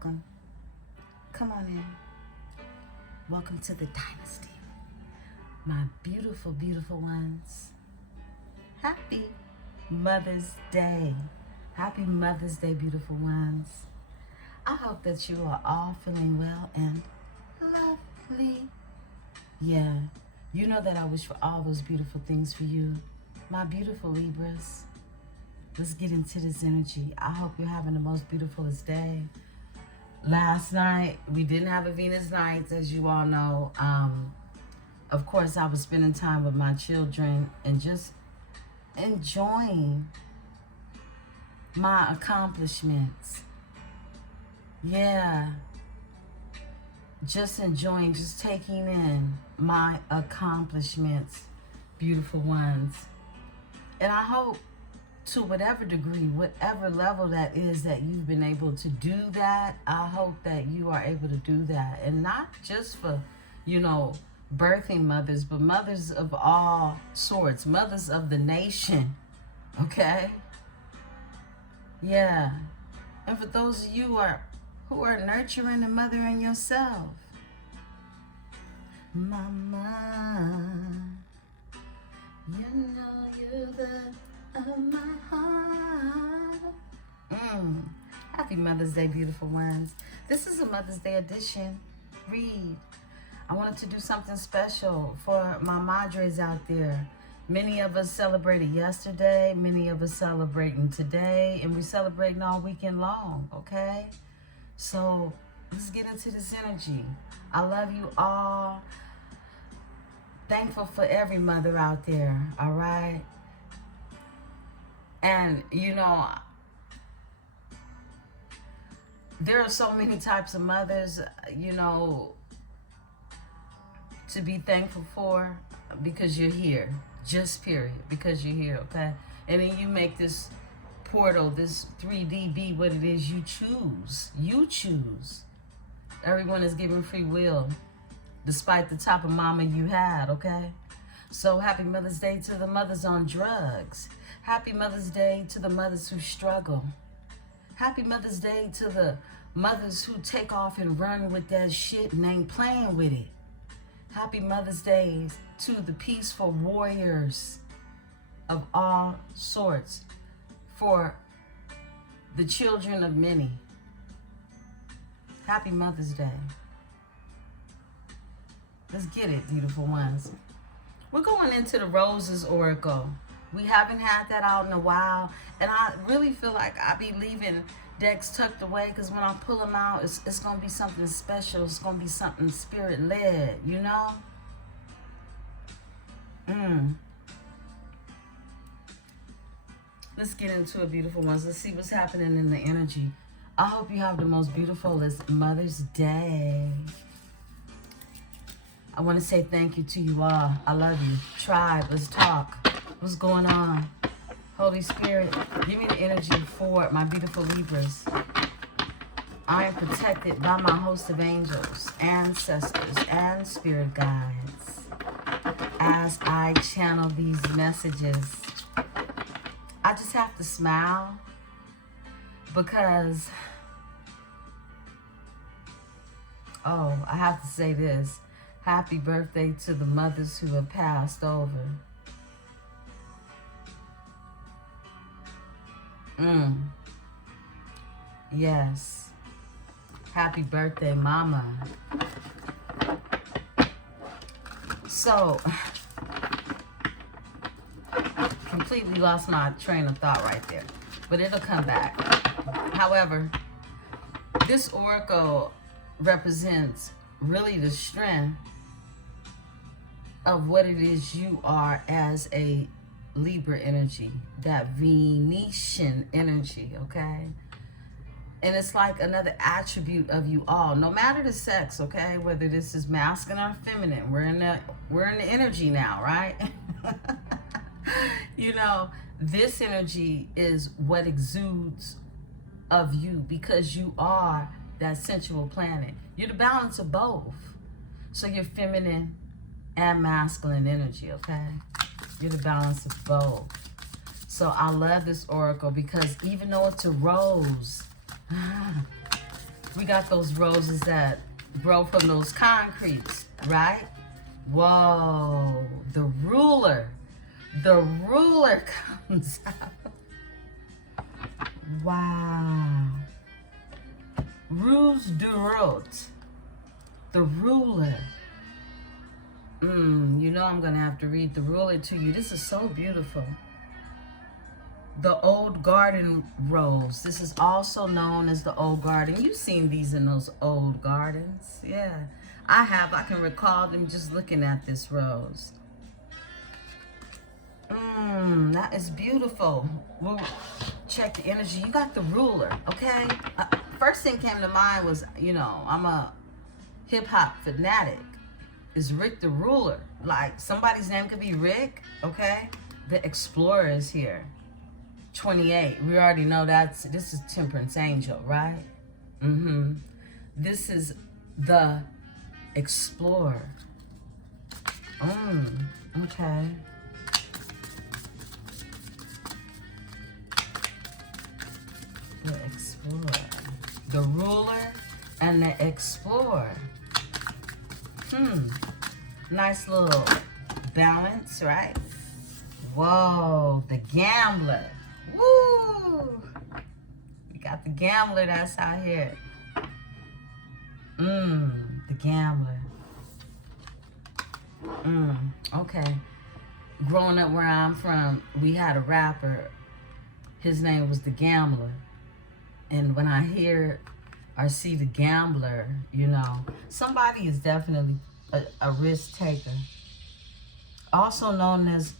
welcome. Come on in. Welcome to the dynasty. My beautiful, beautiful ones. Happy Mother's Day. Happy Mother's Day, beautiful ones. I hope that you are all feeling well and lovely. Yeah, you know that I wish for all those beautiful things for you. My beautiful Libras. Let's get into this energy. I hope you're having the most beautifulest day. Last night, we didn't have a Venus night, as you all know. Of course, I was spending time with my children and just enjoying my accomplishments. Yeah. Just enjoying, just taking in my accomplishments, beautiful ones. And I hope to whatever degree, whatever level that is that you've been able to do that, I hope that you are able to do that. And not just for, birthing mothers, but mothers of all sorts, mothers of the nation, okay? Yeah. And for those of you who are nurturing and mothering yourself. Mama, you know you're the of my heart. Happy Mother's Day, beautiful ones. This is a Mother's Day edition read. I wanted to do something special for my madres out there. Many of us celebrated yesterday, many of us celebrating today, and we're celebrating all weekend long, okay? So let's get into this energy. I love you all. Thankful for every mother out there, all right? And, there are so many types of mothers, to be thankful for because you're here. Just period. Because you're here, okay? And then you make this portal, this 3D be what it is you choose. You choose. Everyone is given free will, despite the type of mama you had, okay? So happy Mother's Day to the mothers on drugs. Happy Mother's Day to the mothers who struggle. Happy Mother's Day to the mothers who take off and run with that shit and ain't playing with it. Happy Mother's Day to the peaceful warriors of all sorts, for the children of many. Happy Mother's Day. Let's get it, beautiful ones. We're going into the Roses Oracle. We haven't had that out in a while, and I really feel like I be leaving decks tucked away because when I pull them out, it's going to be something special. It's going to be something spirit-led, Let's get into it, beautiful ones. Let's see what's happening in the energy. I hope you have the most beautifulest Mother's Day. I want to say thank you to you all. I love you. Tribe, let's talk. What's going on? Holy Spirit, give me the energy for my beautiful Libras. I am protected by my host of angels, ancestors, and spirit guides. As I channel these messages, I just have to smile because, I have to say this. Happy birthday to the mothers who have passed over. Yes. Happy birthday, Mama. So, completely lost my train of thought right there, but it'll come back. However, this oracle represents really the strength of what it is you are as a Libra energy, that Venetian energy, okay? And it's like another attribute of you all, no matter the sex, okay? Whether this is masculine or feminine, we're in the energy now, right? This energy is what exudes of you because you are that sensual planet. You're the balance of both. So you're feminine and masculine energy, okay? You're the balance of both. So I love this oracle because even though it's a rose, We got those roses that grow from those concretes, right? Whoa, the ruler. The ruler comes out. Wow. Ruse du Rot. The ruler. You know I'm going to have to read the ruler to you. This is so beautiful. The old garden rose. This is also known as the old garden. You've seen these in those old gardens. Yeah, I have. I can recall them just looking at this rose. That is beautiful. We'll check the energy. You got the ruler, okay? First thing came to mind was, you know, I'm a hip-hop fanatic. Is Rick the ruler? Like, somebody's name could be Rick, okay? The explorer is here. 28. We already know this is Temperance Angel, right? This is the explorer. Okay. The explorer. The ruler and the explorer. Nice little balance, right? Whoa, the gambler. Woo! We got the gambler that's out here. The gambler. Okay. Growing up where I'm from, we had a rapper. His name was the Gambler. And when I hear or see the gambler, you know, somebody is definitely a risk taker. Also known as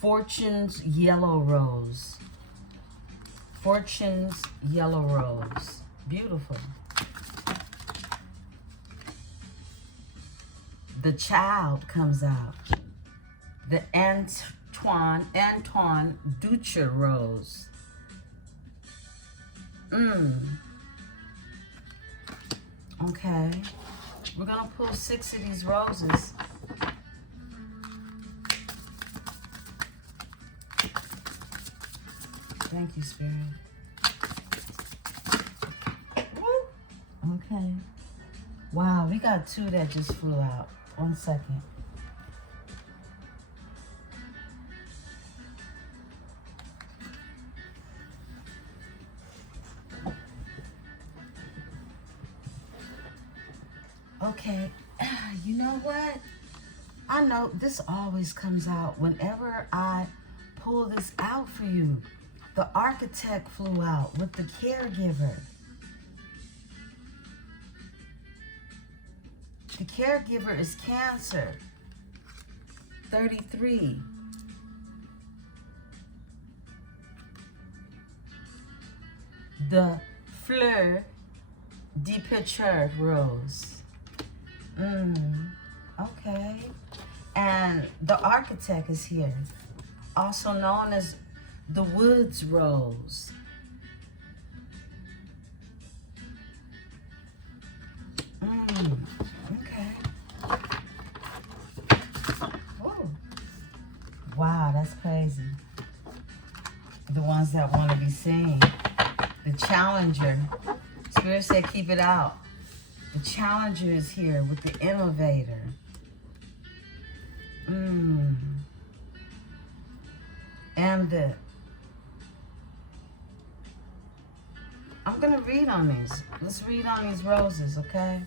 Fortune's Yellow Rose. Fortune's Yellow Rose. Beautiful. The child comes out. The Antoine Ducher Rose. Okay. We're going to pull 6 of these roses. Thank you, Spirit. Okay. Wow, we got 2 that just flew out. 1 second. Okay, you know what? I know this always comes out whenever I pull this out for you. The architect flew out with the caregiver. The caregiver is Cancer. 33. The Fleur de Pétreur Rose. Okay. And the architect is here, also known as the Woods Rose. Okay. Ooh. Wow, that's crazy. The ones that want to be seen. The Challenger. Spirit said keep it out. The Challenger is here with the Innovator. And I'm going to read on these. Let's read on these roses, okay?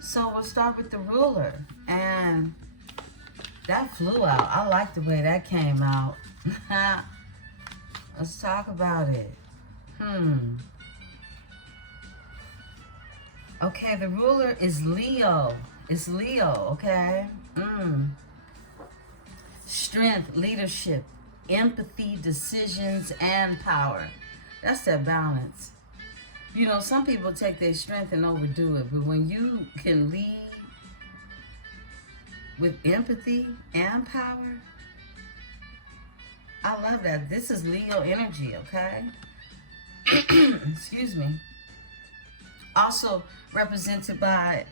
So we'll start with the ruler. And that flew out. I like the way that came out. Let's talk about it. Okay, the ruler is Leo. It's Leo, okay? Strength, leadership, empathy, decisions, and power. That's that balance. You know, some people take their strength and overdo it, but when you can lead with empathy and power, I love that. This is Leo energy, okay? Excuse me. Also represented by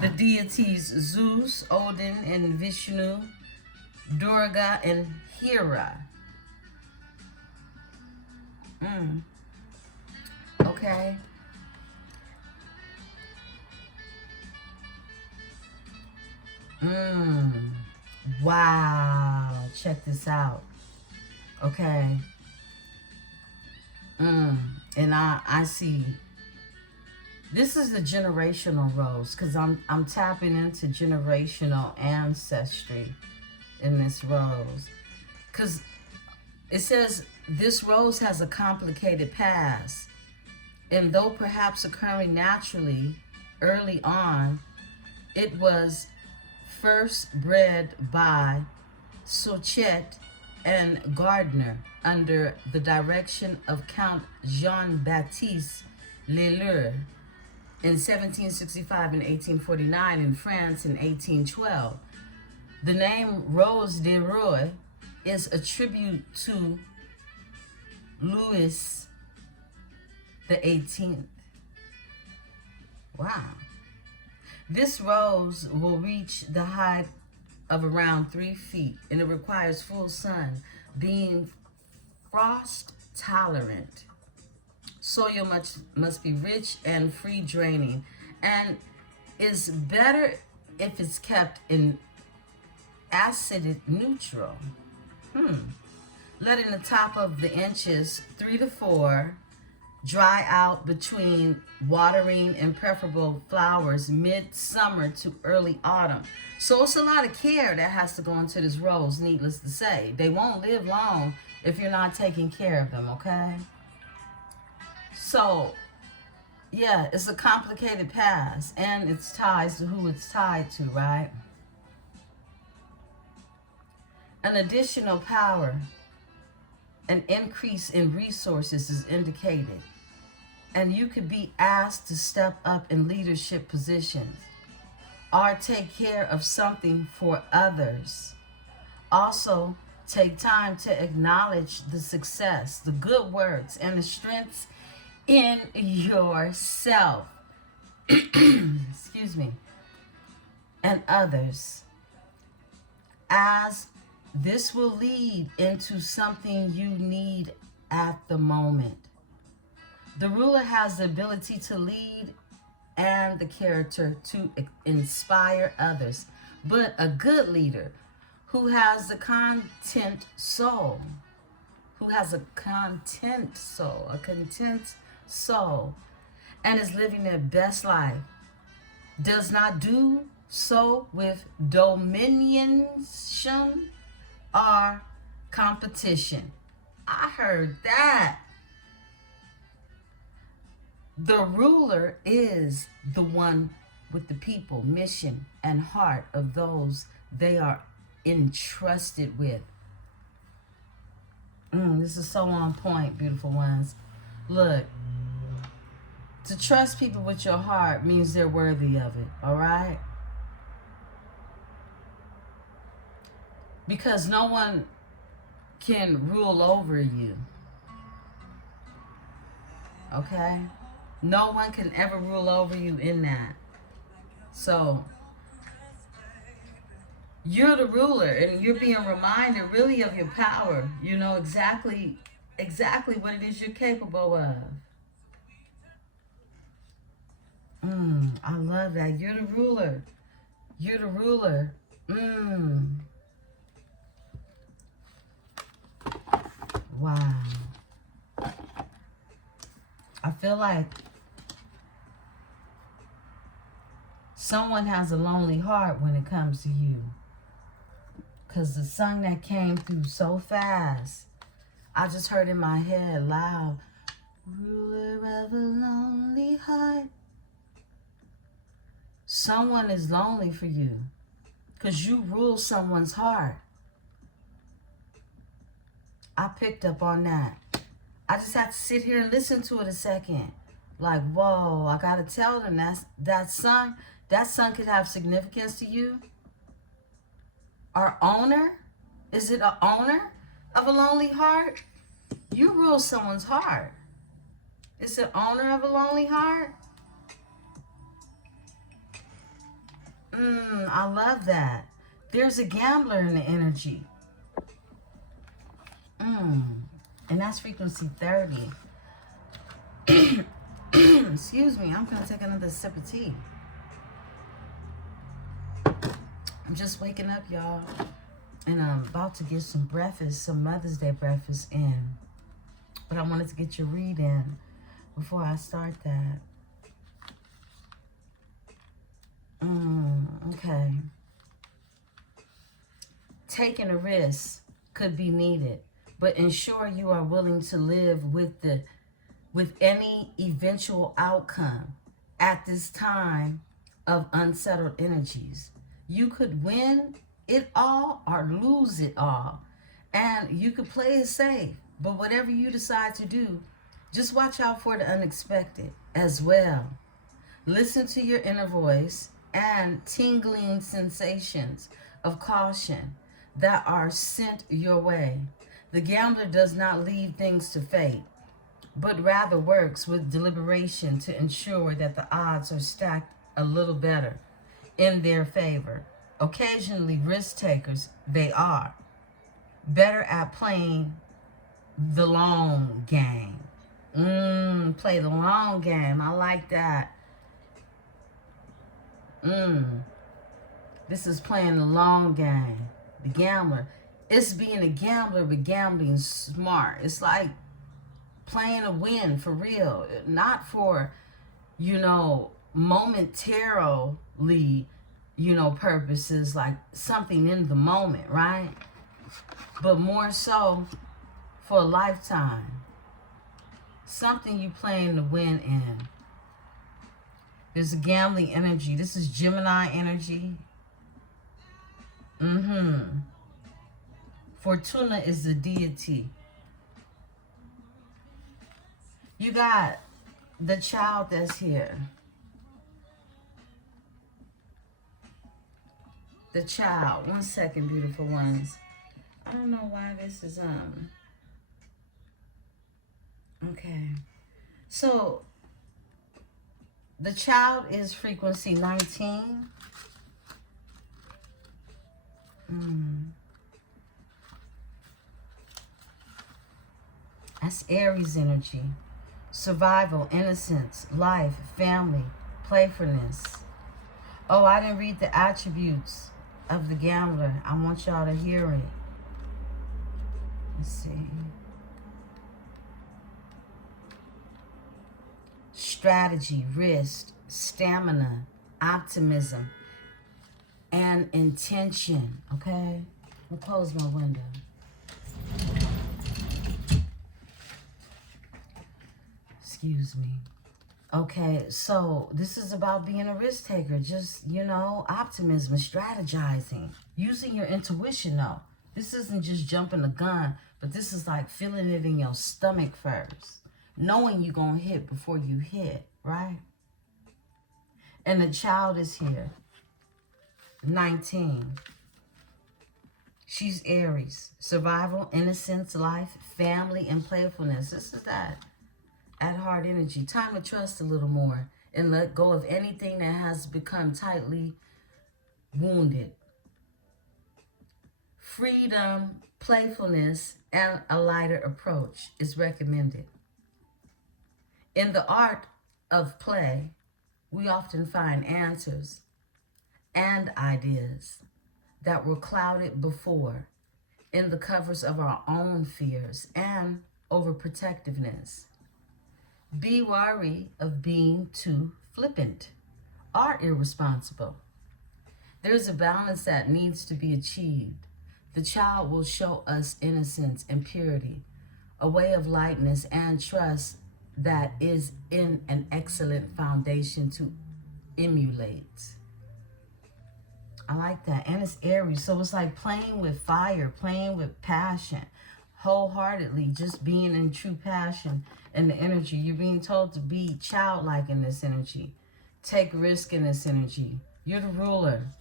The deities Zeus, Odin, and Vishnu, Durga, and Hera. Okay. Wow. Check this out. Okay. And I see. This is the generational rose, because I'm tapping into generational ancestry in this rose. Because it says this rose has a complicated past. And though perhaps occurring naturally early on, it was first bred by Sochet and Gardner under the direction of Count Jean-Baptiste Leleur in 1765 and 1849, in France in 1812. The name Rose de Roy is a tribute to Louis the 18th. Wow. This rose will reach the height of around 3 feet, and it requires full sun, being frost tolerant. Soil must be rich and free draining, and is better if it's kept in acid neutral. Letting the top of the inches 3 to 4 dry out between watering and preferable flowers mid-summer to early autumn. So it's a lot of care that has to go into this rose, needless to say. They won't live long if you're not taking care of them, okay? So, yeah, it's a complicated past, and it's ties to who it's tied to, right? An additional power, an increase in resources is indicated, and you could be asked to step up in leadership positions or take care of something for others. Also, take time to acknowledge the success, the good works, and the strengths in yourself, excuse me, and others, as this will lead into something you need at the moment. The ruler has the ability to lead and the character to inspire others, but a good leader who has the content soul, a content soul, and is living their best life, does not do so with domination or competition. I heard that. The ruler is the one with the people, mission, and heart of those they are entrusted with. This is so on point, beautiful ones. Look, to trust people with your heart means they're worthy of it, all right? Because no one can rule over you, okay? No one can ever rule over you in that. So, you're the ruler, and you're being reminded really of your power. You know exactly what it is you're capable of. I love that. You're the ruler. You're the ruler. Wow. I feel like someone has a lonely heart when it comes to you. Because the song that came through so fast, I just heard in my head loud, ruler of a lonely heart. Someone is lonely for you because you rule someone's heart. I picked up on that. I just have to sit here and listen to it a second. Like, whoa, I got to tell them that song could have significance to you. Our owner? Is it an owner of a lonely heart? You rule someone's heart. Is it owner of a lonely heart? I love that. There's a gambler in the energy. And that's frequency 30. Excuse me, I'm going to take another sip of tea. I'm just waking up, y'all. And I'm about to get some breakfast, some Mother's Day breakfast in. But I wanted to get your read in before I start that. Okay. Taking a risk could be needed, but ensure you are willing to live with any eventual outcome at this time of unsettled energies. You could win it all or lose it all, and you could play it safe, but whatever you decide to do, just watch out for the unexpected as well. Listen to your inner voice and tingling sensations of caution that are sent your way. The gambler does not leave things to fate, but rather works with deliberation to ensure that the odds are stacked a little better in their favor. Occasionally, risk takers, they are better at playing the long game. Play the long game. I like that. This is playing the long game. The gambler. It's being a gambler, but gambling smart. It's like playing a win for real. Not for, momentarily, purposes, like something in the moment, right? But more so for a lifetime. Something you playing to win in. There's a gambling energy. This is Gemini energy. Fortuna is the deity. You got the child that's here. The child. One second, beautiful ones. I don't know why this is okay. So the child is frequency 19. That's Aries energy. Survival, innocence, life, family, playfulness. Oh, I didn't read the attributes of the gambler. I want y'all to hear it. Let's see. Strategy, risk, stamina, optimism, and intention. Okay? I'll close my window. Excuse me. Okay, so this is about being a risk taker. Just, optimism, strategizing, using your intuition, though. This isn't just jumping the gun, but this is like feeling it in your stomach first. Knowing you're going to hit before you hit, right? And the child is here. 19. She's Aries. Survival, innocence, life, family, and playfulness. This is that at heart energy. Time to trust a little more and let go of anything that has become tightly wounded. Freedom, playfulness, and a lighter approach is recommended. In the art of play, we often find answers and ideas that were clouded before in the covers of our own fears and overprotectiveness. Be wary of being too flippant or irresponsible. There's a balance that needs to be achieved. The child will show us innocence and purity, a way of lightness and trust that is in an excellent foundation to emulate. I like that. And it's Aries, so it's like playing with fire, playing with passion, wholeheartedly, just being in true passion and the energy. You're being told to be childlike in this energy. Take risk in this energy. You're the ruler.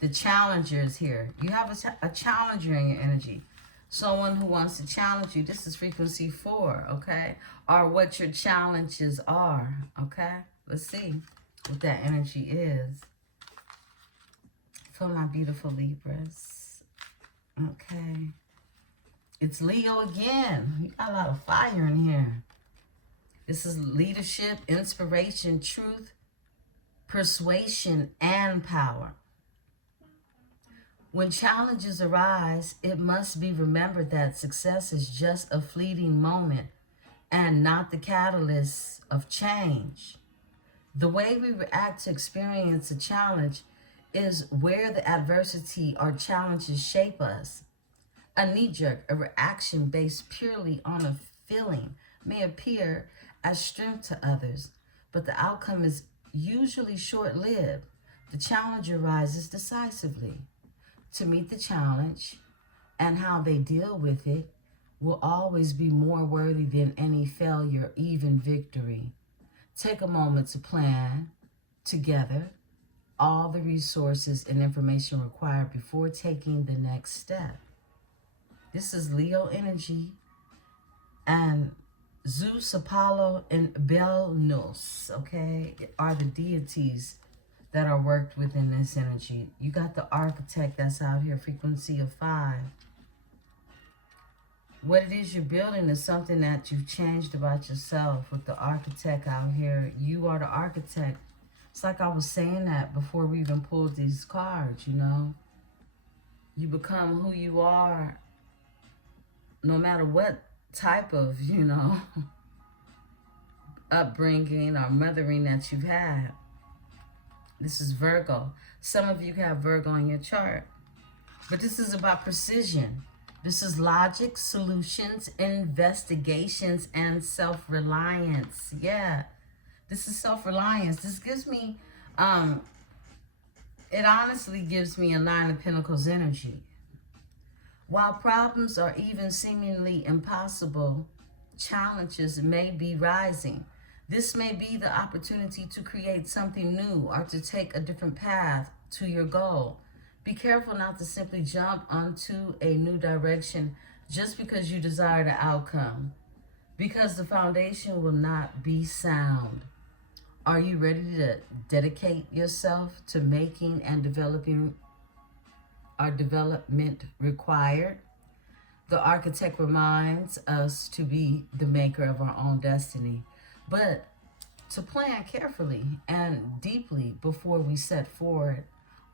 The challenger is here. You have a challenger in your energy. Someone who wants to challenge you. This is frequency 4, okay? Or what your challenges are, okay? Let's see what that energy is. for my beautiful Libras. Okay. It's Leo again. You got a lot of fire in here. This is leadership, inspiration, truth, persuasion, and power. When challenges arise, it must be remembered that success is just a fleeting moment and not the catalyst of change. The way we react to experience a challenge is where the adversity or challenges shape us. A knee-jerk, a reaction based purely on a feeling, may appear as strength to others, but the outcome is usually short-lived. The challenge arises decisively. To meet the challenge and how they deal with it will always be more worthy than any failure, even victory. Take a moment to plan together all the resources and information required before taking the next step. This is Leo energy, and Zeus, Apollo, and Belnos, okay, are the deities that are worked within this energy. You got the architect that's out here, frequency of 5. What it is you're building is something that you've changed about yourself with the architect out here. You are the architect. It's like I was saying that before we even pulled these cards, you know. You become who you are no matter what type of, you know, upbringing or mothering that you've had. This is Virgo. Some of you have Virgo in your chart. But this is about precision. This is logic, solutions, investigations, and self-reliance. Yeah. This is self-reliance. This gives me, it honestly gives me a 9 of Pentacles energy. While problems are even seemingly impossible, challenges may be rising. This may be the opportunity to create something new or to take a different path to your goal. Be careful not to simply jump onto a new direction just because you desire the outcome, because the foundation will not be sound. Are you ready to dedicate yourself to making and developing our development required? The architect reminds us to be the maker of our own destiny, but to plan carefully and deeply before we set forward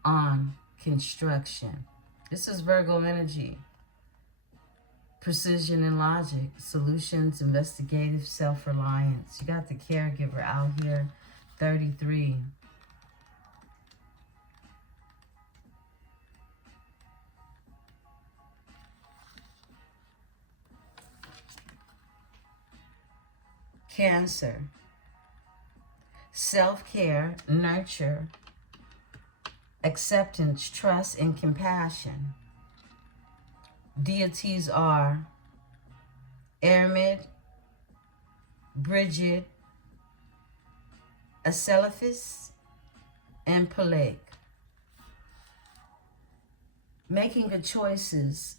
on construction. This is Virgo energy. Precision and logic, solutions, investigative, self-reliance. You got the caregiver out here, 33. Cancer. Self-care, nurture, acceptance, trust, and compassion. Deities are Aramid, Bridget, Asclepius, and Peleg. Making good choices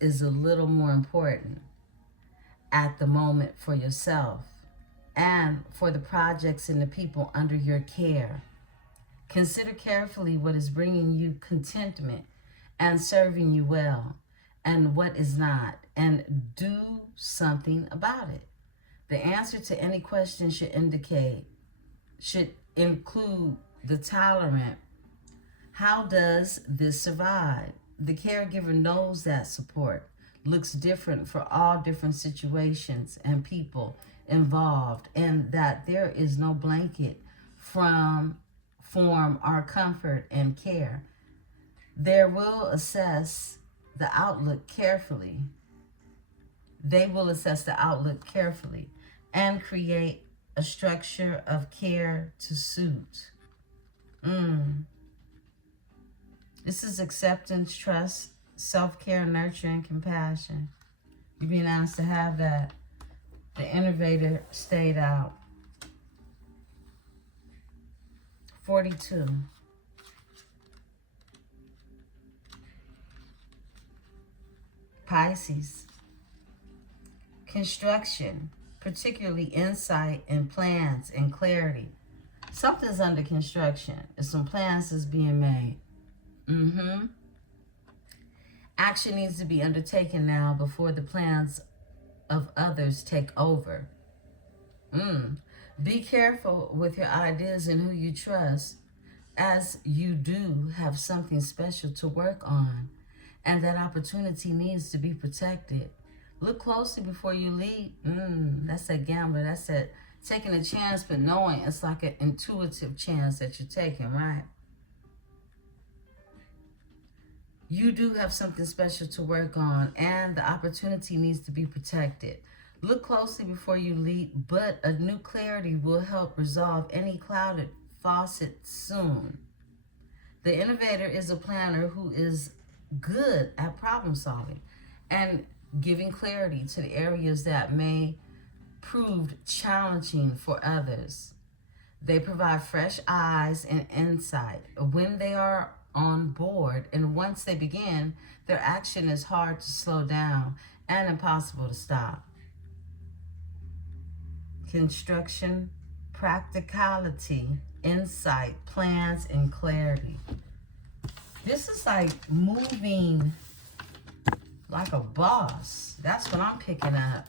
is a little more important at the moment for yourself and for the projects and the people under your care. Consider carefully what is bringing you contentment and serving you well, and what is not, and do something about it. The answer to any question should include the tolerant. How does this survive? The caregiver knows that support looks different for all different situations and people involved, and that there is no blanket form our comfort and care. They will assess the outlook carefully. And create a structure of care to suit. This is acceptance, trust, self-care, nurture, and compassion. You're being asked to have that. The innovator stayed out. 42. Pisces. Construction, particularly insight and plans and clarity. Something's under construction. There's some plans that's being made. Action needs to be undertaken now before the plans of others take over. Be careful with your ideas and who you trust, as you do have something special to work on, and that opportunity needs to be protected. Look closely before you leap. That's that gambler. That's that taking a chance, but knowing it's like an intuitive chance that you're taking, right? You do have something special to work on, and the opportunity needs to be protected. Look closely before you leap, but a new clarity will help resolve any clouded faucet soon. The innovator is a planner who is good at problem solving and giving clarity to the areas that may prove challenging for others. They provide fresh eyes and insight when they are on board, and once they begin, their action is hard to slow down and impossible to stop. Construction, practicality, insight, plans, and clarity. This is like moving like a boss. That's what I'm picking up.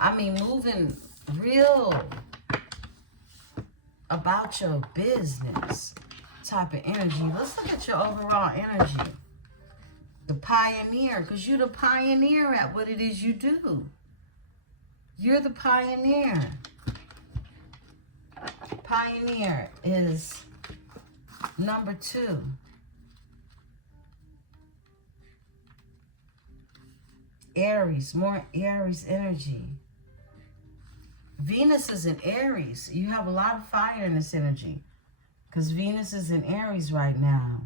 I mean, moving real about your business type of energy. Let's look at your overall energy. The pioneer, because you're the pioneer at what it is you do. You're the pioneer. Pioneer is number 2. Aries, more Aries energy. Venus is in Aries. You have a lot of fire in this energy because Venus is in Aries right now.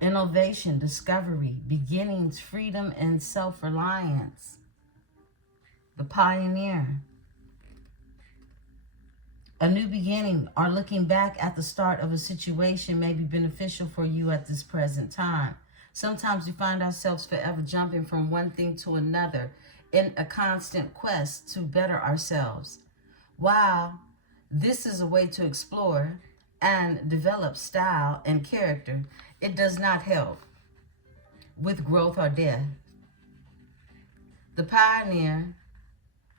Innovation, discovery, beginnings, freedom, and self-reliance. The pioneer. A new beginning or looking back at the start of a situation may be beneficial for you at this present time. Sometimes we find ourselves forever jumping from one thing to another in a constant quest to better ourselves. While this is a way to explore and develop style and character, it does not help with growth or death. The pioneer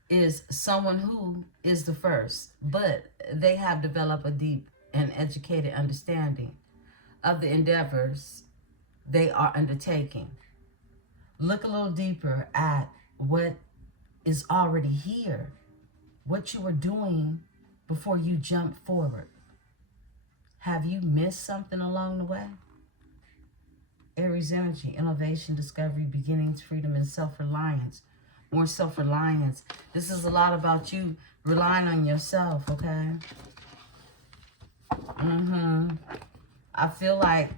is someone who is the first, but they have developed a deep and educated understanding of the endeavors they are undertaking. Look a little deeper at what is already here, what you were doing before you jump forward. Have you missed something along the way? Aries energy, innovation, discovery, beginnings, freedom, and self-reliance. More self-reliance. This is a lot about you relying on yourself, okay? I feel like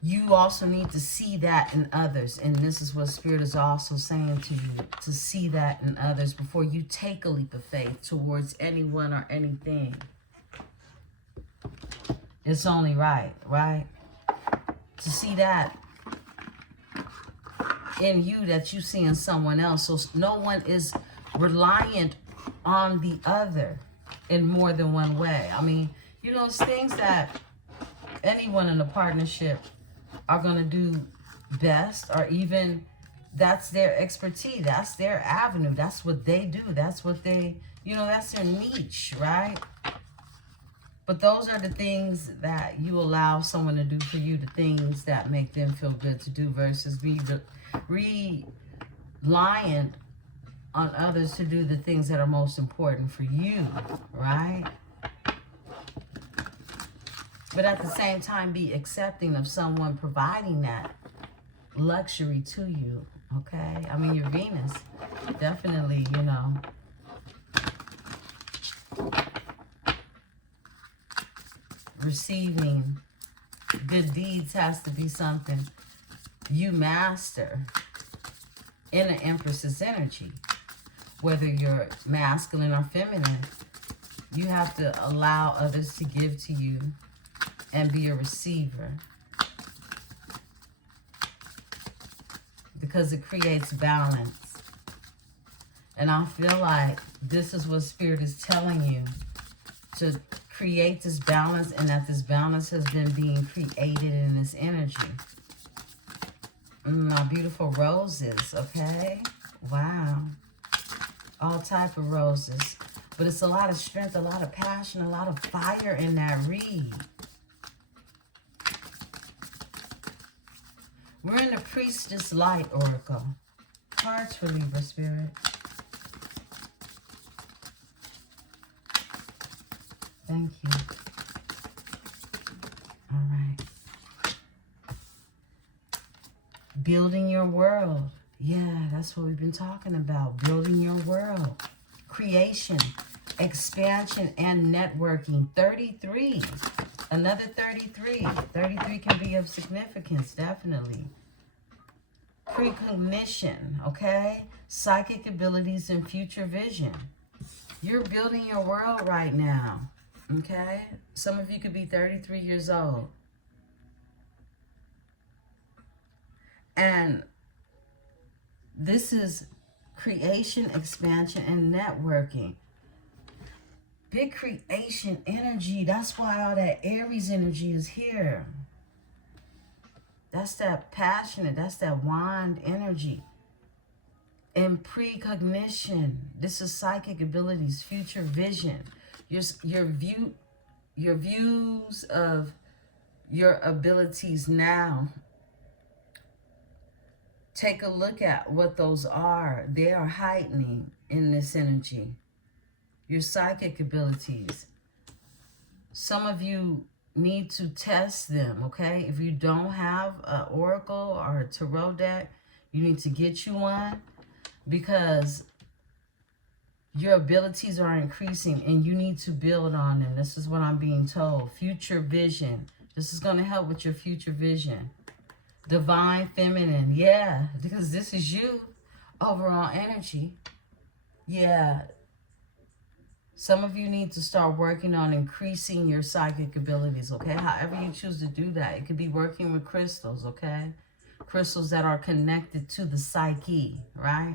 you also need to see that in others. And this is what Spirit is also saying to you, to see that in others before you take a leap of faith towards anyone or anything. It's only right, right? To see that in you that you see in someone else. So no one is reliant on the other in more than one way. I mean, you know, it's things that anyone in a partnership are going to do best, or even that's their expertise, that's their avenue, that's what they do, that's what they, you know, that's their niche, right? But those are the things that you allow someone to do for you, the things that make them feel good to do, versus be reliant on others to do the things that are most important for you, right? But at the same time, be accepting of someone providing that luxury to you, okay? I mean, your Venus, definitely, you know. Receiving good deeds has to be something you master in an Empress's energy. Whether you're masculine or feminine, you have to allow others to give to you and be a receiver, because it creates balance. And I feel like this is what Spirit is telling you, to create this balance, and that this balance has been being created in this energy. My beautiful roses, okay? Wow. All type of roses. But it's a lot of strength, a lot of passion, a lot of fire in that read. We're in the Priestess Light Oracle. Cards for Libra, Spirit. Thank you. All right. Building your world. Yeah, that's what we've been talking about. Building your world. Creation, expansion, and networking. 33. Another 33. 33 can be of significance, definitely. Precognition, okay? Psychic abilities and future vision. You're building your world right now, okay? Some of you could be 33 years old. And this is creation, expansion, and networking. Big creation energy. That's why all that Aries energy is here. That's that passionate, that's that wand energy. And precognition. This is psychic abilities, future vision. Your views of your abilities now. Take a look at what those are. They are heightening in this energy. Your psychic abilities. Some of you need to test them, okay? If you don't have an oracle or a tarot deck, you need to get you one, because your abilities are increasing and you need to build on them. This is what I'm being told. Future vision. This is going to help with your future vision. Divine feminine. Yeah, because this is you. Overall energy. Yeah. Some of you need to start working on increasing your psychic abilities, okay? However you choose to do that. It could be working with crystals, okay? Crystals that are connected to the psyche, right?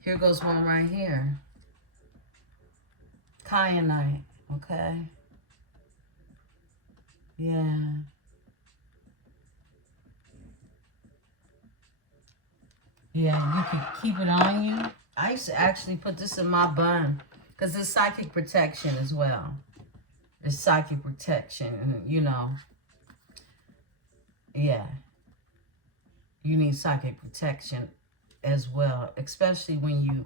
Here goes one right here. Kyanite, okay? Yeah. Yeah, you can keep it on you. I used to actually put this in my bun, because it's psychic protection as well. It's psychic protection, and you know, yeah. You need psychic protection as well, especially when you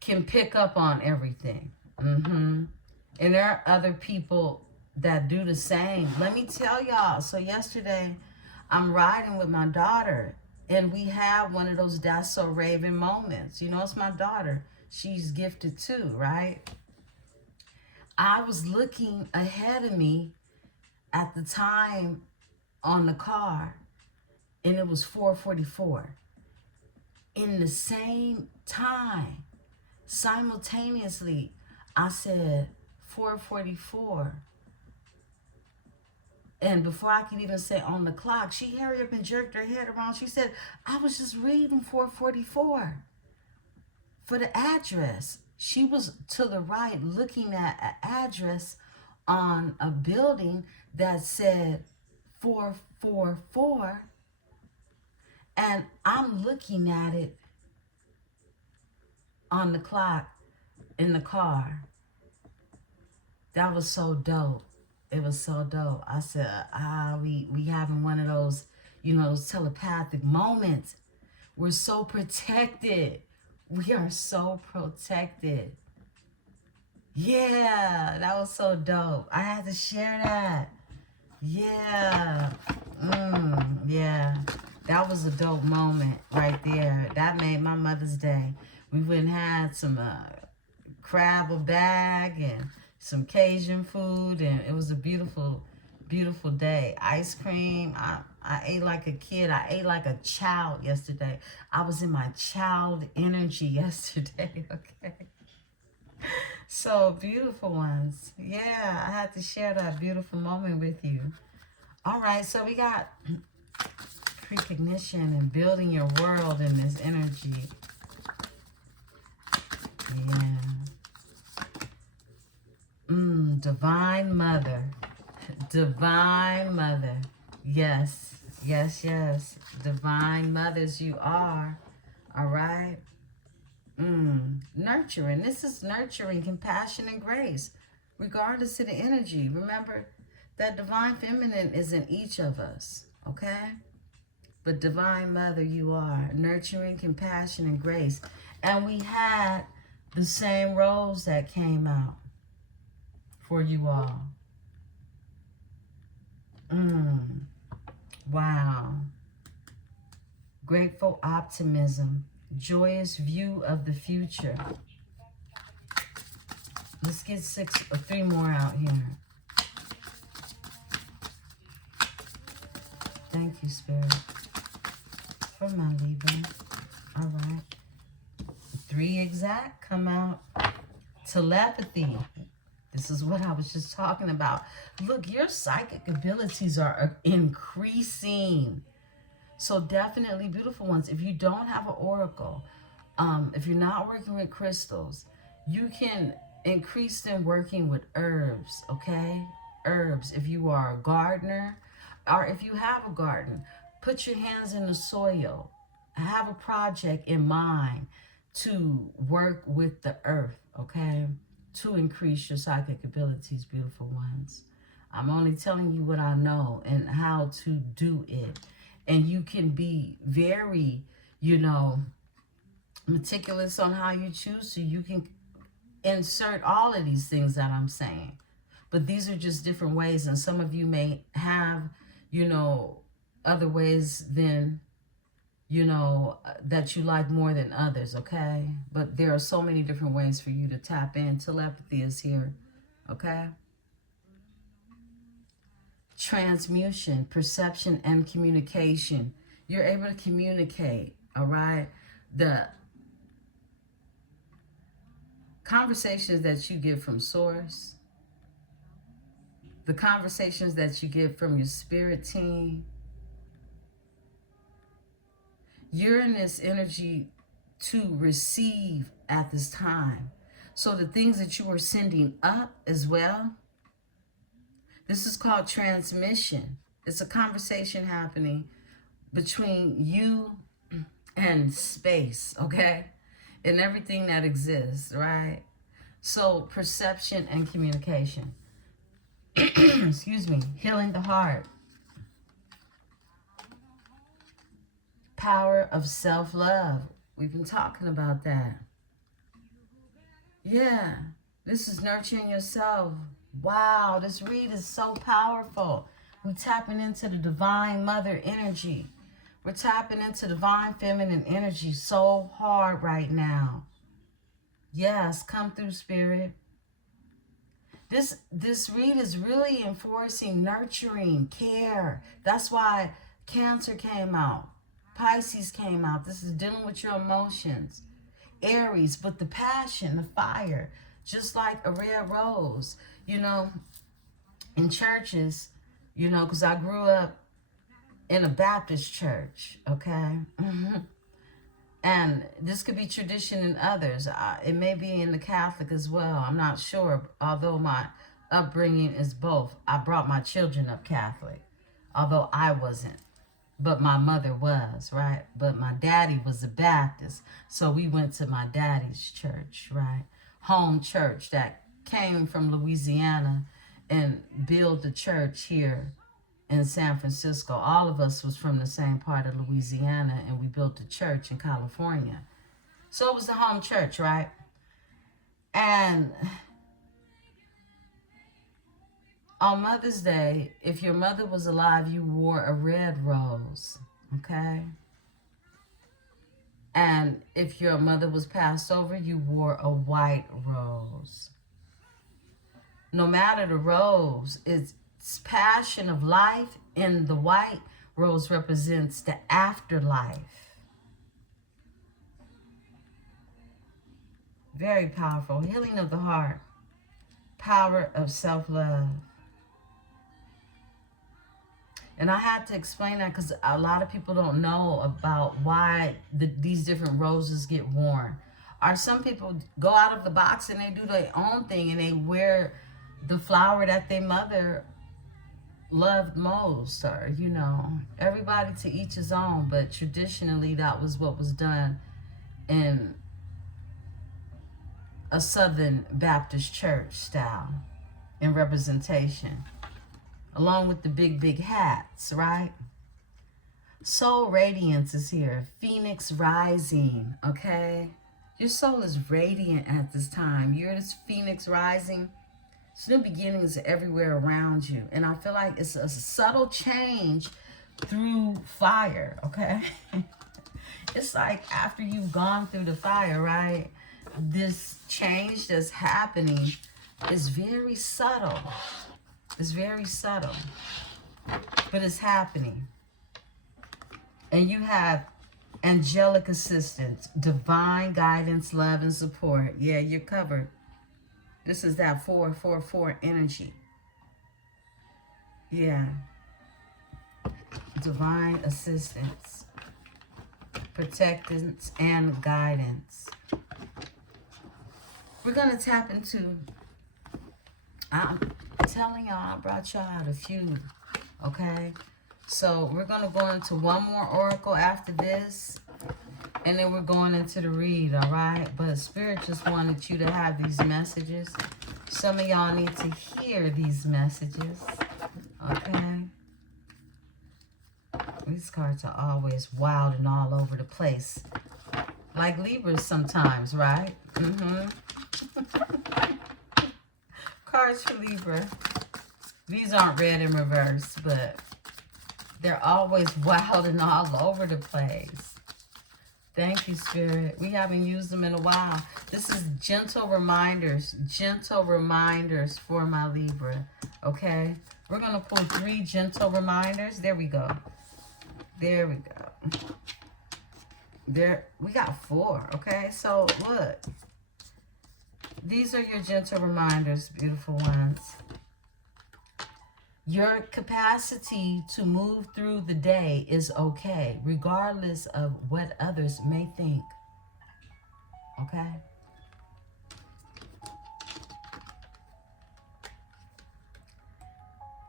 can pick up on everything. And there are other people that do the same. Let me tell y'all, so yesterday, I'm riding with my daughter, and we have one of those "That's So Raven" moments. You know, it's my daughter. She's gifted too, right? I was looking ahead of me at the time on the car, and it was 4:44. In the same time, simultaneously, I said 4:44. And before I could even say on the clock, she hurried up and jerked her head around. She said, I was just reading 4:44 for the address. She was to the right looking at an address on a building that said 444. And I'm looking at it on the clock in the car. That was so dope. It was so dope. I said, we having one of those, you know, those telepathic moments. We're so protected. We are so protected. Yeah, that was so dope. I had to share that. Yeah. Yeah. That was a dope moment right there. That made my Mother's Day. We went and had some crab a bag and some Cajun food, and it was a beautiful, beautiful day. Ice cream. I ate like a kid. I ate like a child yesterday. I was in my child energy yesterday, okay? So, beautiful ones. Yeah, I had to share that beautiful moment with you. All right, so we got precognition and building your world in this energy. Yeah. Divine Mother. Divine Mother. Yes. Yes, yes. Divine mothers you are. All right. Nurturing. This is nurturing, compassion, and grace, regardless of the energy. Remember that divine feminine is in each of us, okay? But divine mother you are, nurturing, compassion, and grace. And we had the same roles that came out for you all. Wow. Grateful optimism, joyous view of the future. Let's get 3 more out here. Thank you, Spirit, for my Libra. All right. 3 exact come out. Telepathy. This is what I was just talking about. Look, your psychic abilities are increasing. So definitely, beautiful ones, if you don't have an oracle, if you're not working with crystals, you can increase them working with herbs, okay? Herbs. If you are a gardener, or if you have a garden, put your hands in the soil. Have a project in mind to work with the earth, okay? To increase your psychic abilities, beautiful ones. I'm only telling you what I know and how to do it. And you can be very, meticulous on how you choose to. You can insert all of these things that I'm saying. But these are just different ways. And some of you may have, other ways than, that you like more than others, okay? But there are so many different ways for you to tap in. Telepathy is here, okay? Transmutation, perception, and communication. You're able to communicate, all right? The conversations that you get from source, the conversations that you get from your spirit team, you're in this energy to receive at this time. So the things that you are sending up as well, this is called transmission. It's a conversation happening between you and space, okay? And everything that exists, right? So perception and communication. Excuse me. Healing the heart. Power of self-love. We've been talking about that. Yeah. This is nurturing yourself. Wow, this read is so powerful. We're tapping into the divine mother energy. We're tapping into divine feminine energy so hard right now. Yes, come through, Spirit. This read is really enforcing nurturing, care. That's why Cancer came out. Pisces came out. This is dealing with your emotions. Aries, but the passion, the fire, just like a red rose, in churches, because I grew up in a Baptist church, okay? And this could be tradition in others. It may be in the Catholic as well. I'm not sure, although my upbringing is both. I brought my children up Catholic, although I wasn't. But my mother was, right? But my daddy was a Baptist. So we went to my daddy's church, right? Home church that came from Louisiana and built the church here in San Francisco. All of us was from the same part of Louisiana, and we built a church in California. So it was the home church, right? And on Mother's Day, if your mother was alive, you wore a red rose, okay? And if your mother was passed over, you wore a white rose. No matter the rose, it's passion of life, and the white rose represents the afterlife. Very powerful. Healing of the heart. Power of self-love. And I had to explain that because a lot of people don't know about why these different roses get worn. Or some people go out of the box and they do their own thing and they wear the flower that their mother loved most, or everybody to each his own. But traditionally, that was what was done in a Southern Baptist church style in representation, along with the big hats, right? Soul radiance is here. Phoenix rising, okay? Your soul is radiant at this time. You're this phoenix rising. It's new beginnings everywhere around you. And I feel like it's a subtle change through fire, okay? It's like after you've gone through the fire, right? This change that's happening is very subtle. It's very subtle. But it's happening. And you have angelic assistance, divine guidance, love, and support. Yeah, you're covered. This is that 444 energy. Yeah. Divine assistance, protectance, and guidance. We're going to tap into, I'm telling y'all, I brought y'all out a few, okay? So we're going to go into one more oracle after this, and then we're going into the read, all right? But Spirit just wanted you to have these messages. Some of y'all need to hear these messages, okay? These cards are always wild and all over the place. Like Libras sometimes, right? Cards for Libra. These aren't read in reverse, but they're always wild and all over the place. Thank you, Spirit. We haven't used them in a while. This is gentle reminders for my Libra, okay? We're going to pull 3 gentle reminders. There we go. There we go. There, we got 4, okay? So, look. These are your gentle reminders, beautiful ones. Your capacity to move through the day is okay, regardless of what others may think. Okay?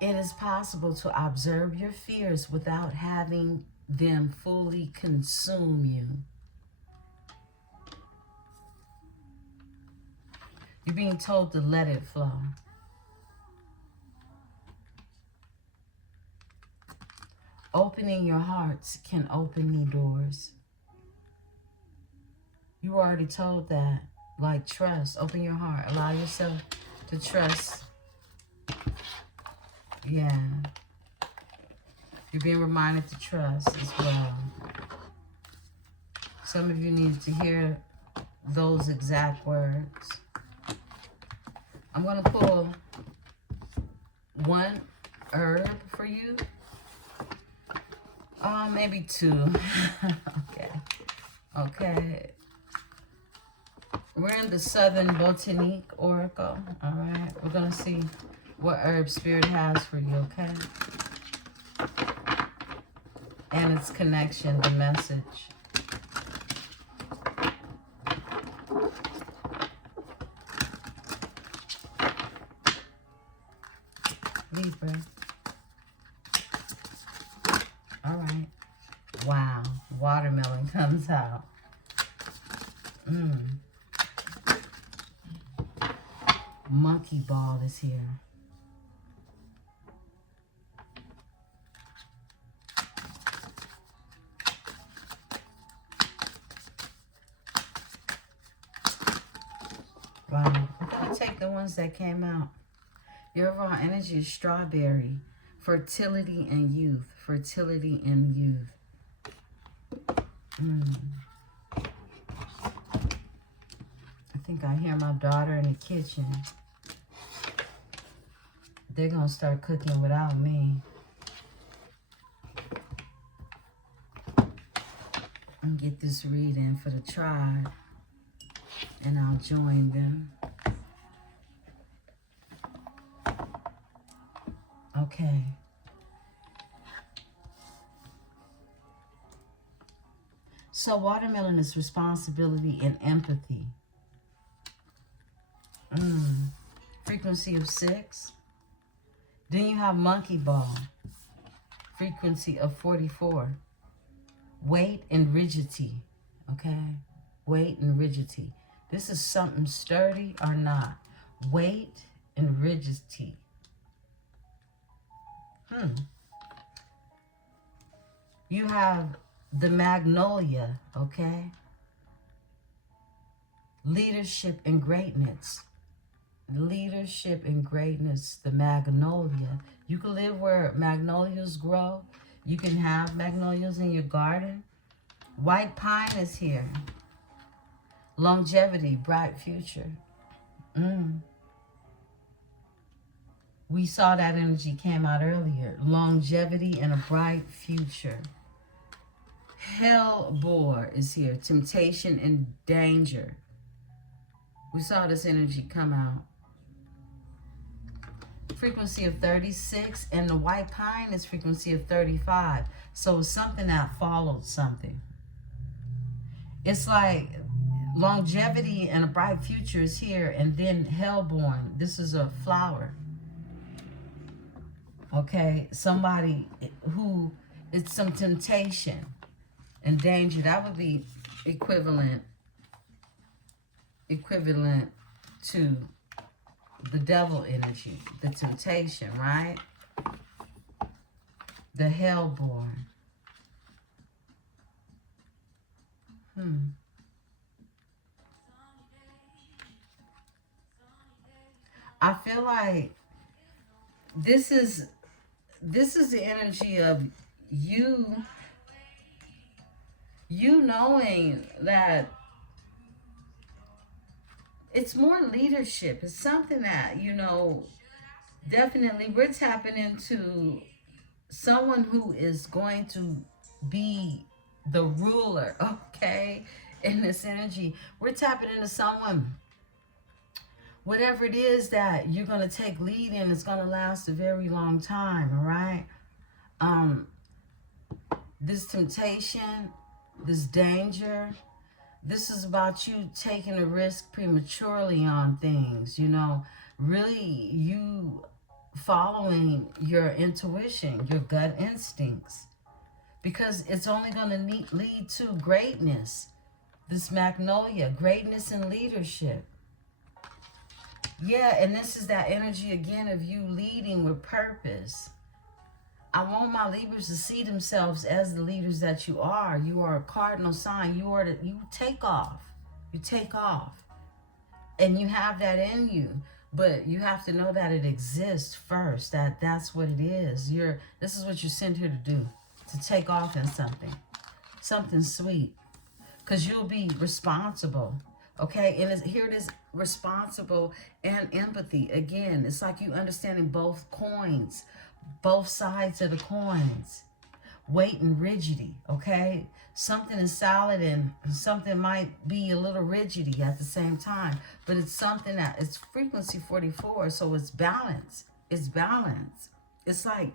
It is possible to observe your fears without having them fully consume you. You're being told to let it flow. Opening your hearts can open new doors. You were already told that. Like, trust. Open your heart. Allow yourself to trust. Yeah. You're being reminded to trust as well. Some of you need to hear those exact words. I'm going to pull 1 herb for you. Maybe 2. Okay. Okay. We're in the Southern Botanique Oracle. All right. We're going to see what herb Spirit has for you, okay? And its connection, the message. Libra. All right. Wow. Watermelon comes out. Monkey ball is here. Wow. I'm going to take the ones that came out. Your overall energy is strawberry. Fertility and youth. Fertility and youth. I think I hear my daughter in the kitchen. They're going to start cooking without me. And get this reading for the tribe. And I'll join them. Okay. So watermelon is responsibility and empathy. Frequency of 6. Then you have monkey ball. Frequency of 44. Weight and rigidity. Okay? Weight and rigidity. This is something sturdy or not. Weight and rigidity. You have the magnolia, okay? Leadership and greatness. Leadership and greatness, the magnolia. You can live where magnolias grow. You can have magnolias in your garden. White pine is here. Longevity, bright future. We saw that energy came out earlier. Longevity and a bright future. Hellbore is here. Temptation and danger. We saw this energy come out. Frequency of 36, and the white pine is frequency of 35. So it's something that followed something. It's like longevity and a bright future is here, and then hellborn. This is a flower. Okay, somebody who, it's some temptation and danger. That would be equivalent to the devil energy, the temptation, right? The hellborn. I feel like this is the energy of you knowing that it's more leadership. It's something that, definitely we're tapping into someone who is going to be the ruler, okay, in this energy. We're tapping into someone, whatever it is that you're going to take lead in, it's going to last a very long time, all right? This temptation, this danger, this is about you taking a risk prematurely on things, really you following your intuition, your gut instincts, because it's only going to lead to greatness. This magnolia, greatness and leadership. Yeah, and this is that energy again of you leading with purpose. I want my Libras to see themselves as the leaders that you are. You are a cardinal sign. You take off. You take off. And you have that in you. But you have to know that it exists first. That's what it is. This is what you're sent here to do. To take off in something. Something sweet. Because you'll be responsible. Okay? And here it is, responsible and empathy. Again, it's like you understanding both coins. Both sides of the coins. Weight and rigidity, okay? Something is solid and something might be a little rigidity at the same time. But it's something that, it's frequency 44, so it's balance. It's balance. It's like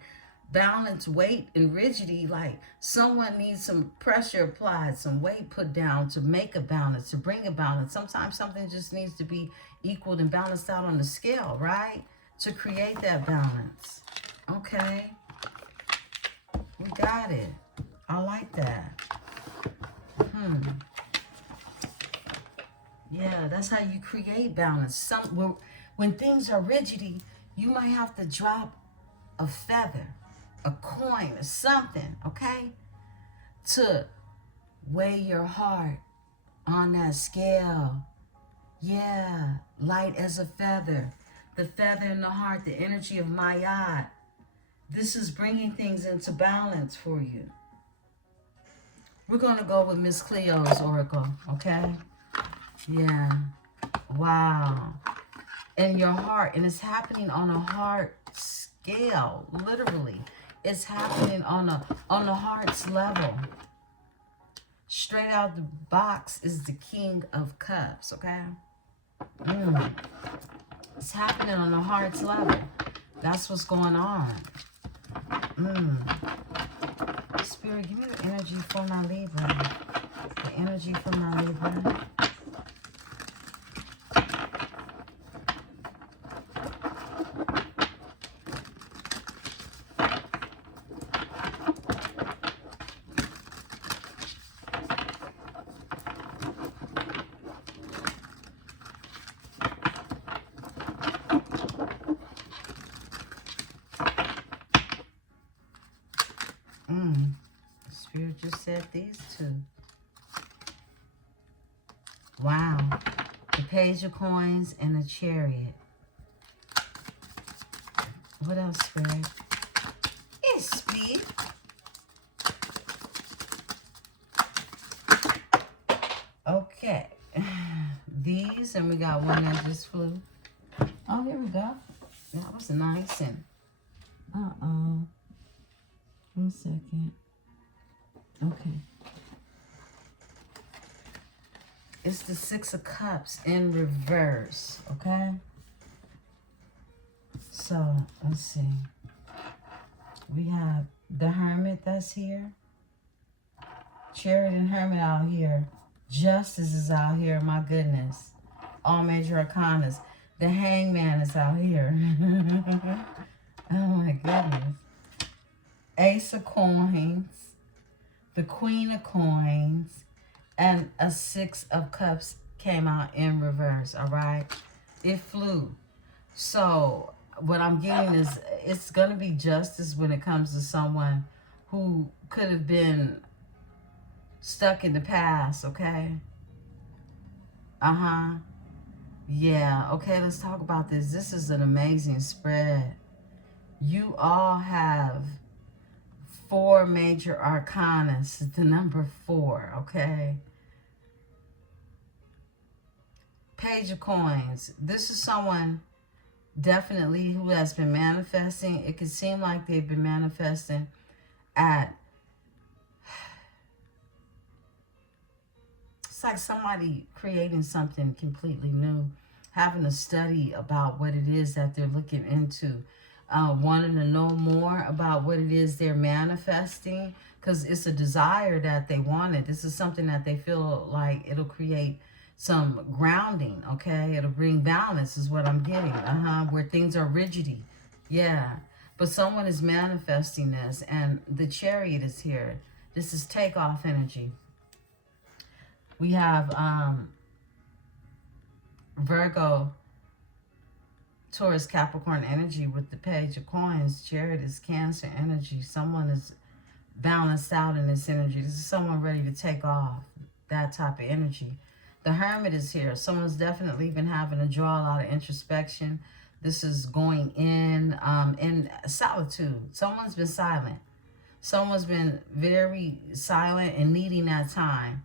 balance, weight, and rigidity. Like someone needs some pressure applied, some weight put down to make a balance, to bring a balance. Sometimes something just needs to be equaled and balanced out on the scale, right? To create that balance. Okay, we got it. I like that. Yeah, that's how you create balance. When things are rigidity, you might have to drop a feather, a coin, or something, okay, to weigh your heart on that scale. Yeah, light as a feather. The feather in the heart, the energy of Mayat. This is bringing things into balance for you. We're going to go with Miss Cleo's oracle, okay? Yeah. Wow. And your heart, and it's happening on a heart scale, literally. It's happening on the heart's level. Straight out the box is the King of Cups, okay? It's happening on the heart's level. That's what's going on. Spirit, give me the energy for my Libra. energy for my Libra. Spirit just said these two. Wow. The Page of Coins and the Chariot. What else, Spirit? Yes, speed. Okay. These, and we got one that just flew. Oh, here we go. That was nice. And uh-oh. 1 second. Okay. It's the Six of Cups in reverse, okay? So, let's see. We have the Hermit that's here. Chariot and Hermit out here. Justice is out here, my goodness. All major arcanas. The Hangman is out here. Oh my goodness. Ace of Coins. The Queen of Coins. And a Six of Cups came out in reverse, all right? It flew. So what I'm getting is it's going to be justice when it comes to someone who could have been stuck in the past, okay? Uh-huh. Yeah, okay, let's talk about this. This is an amazing spread. You all have 4 major arcana. It's the number 4, okay? Page of Coins. This is someone definitely who has been manifesting. It could seem like they've been manifesting at... It's like somebody creating something completely new, having a study about what it is that they're looking into, wanting to know more about what it is they're manifesting, because it's a desire that they wanted. This is something that they feel like it'll create some grounding, okay? It'll bring balance is what I'm getting, where things are rigidy. Yeah, but someone is manifesting this, and the Chariot is here. This is takeoff energy. We have Virgo, Taurus, Capricorn energy with the Page of Coins. Chariot is Cancer energy. Someone is balanced out in this energy. This is someone ready to take off, that type of energy. The Hermit is here. Someone's definitely been having to draw a lot of introspection. This is going in solitude. Someone's been silent. Someone's been very silent and needing that time.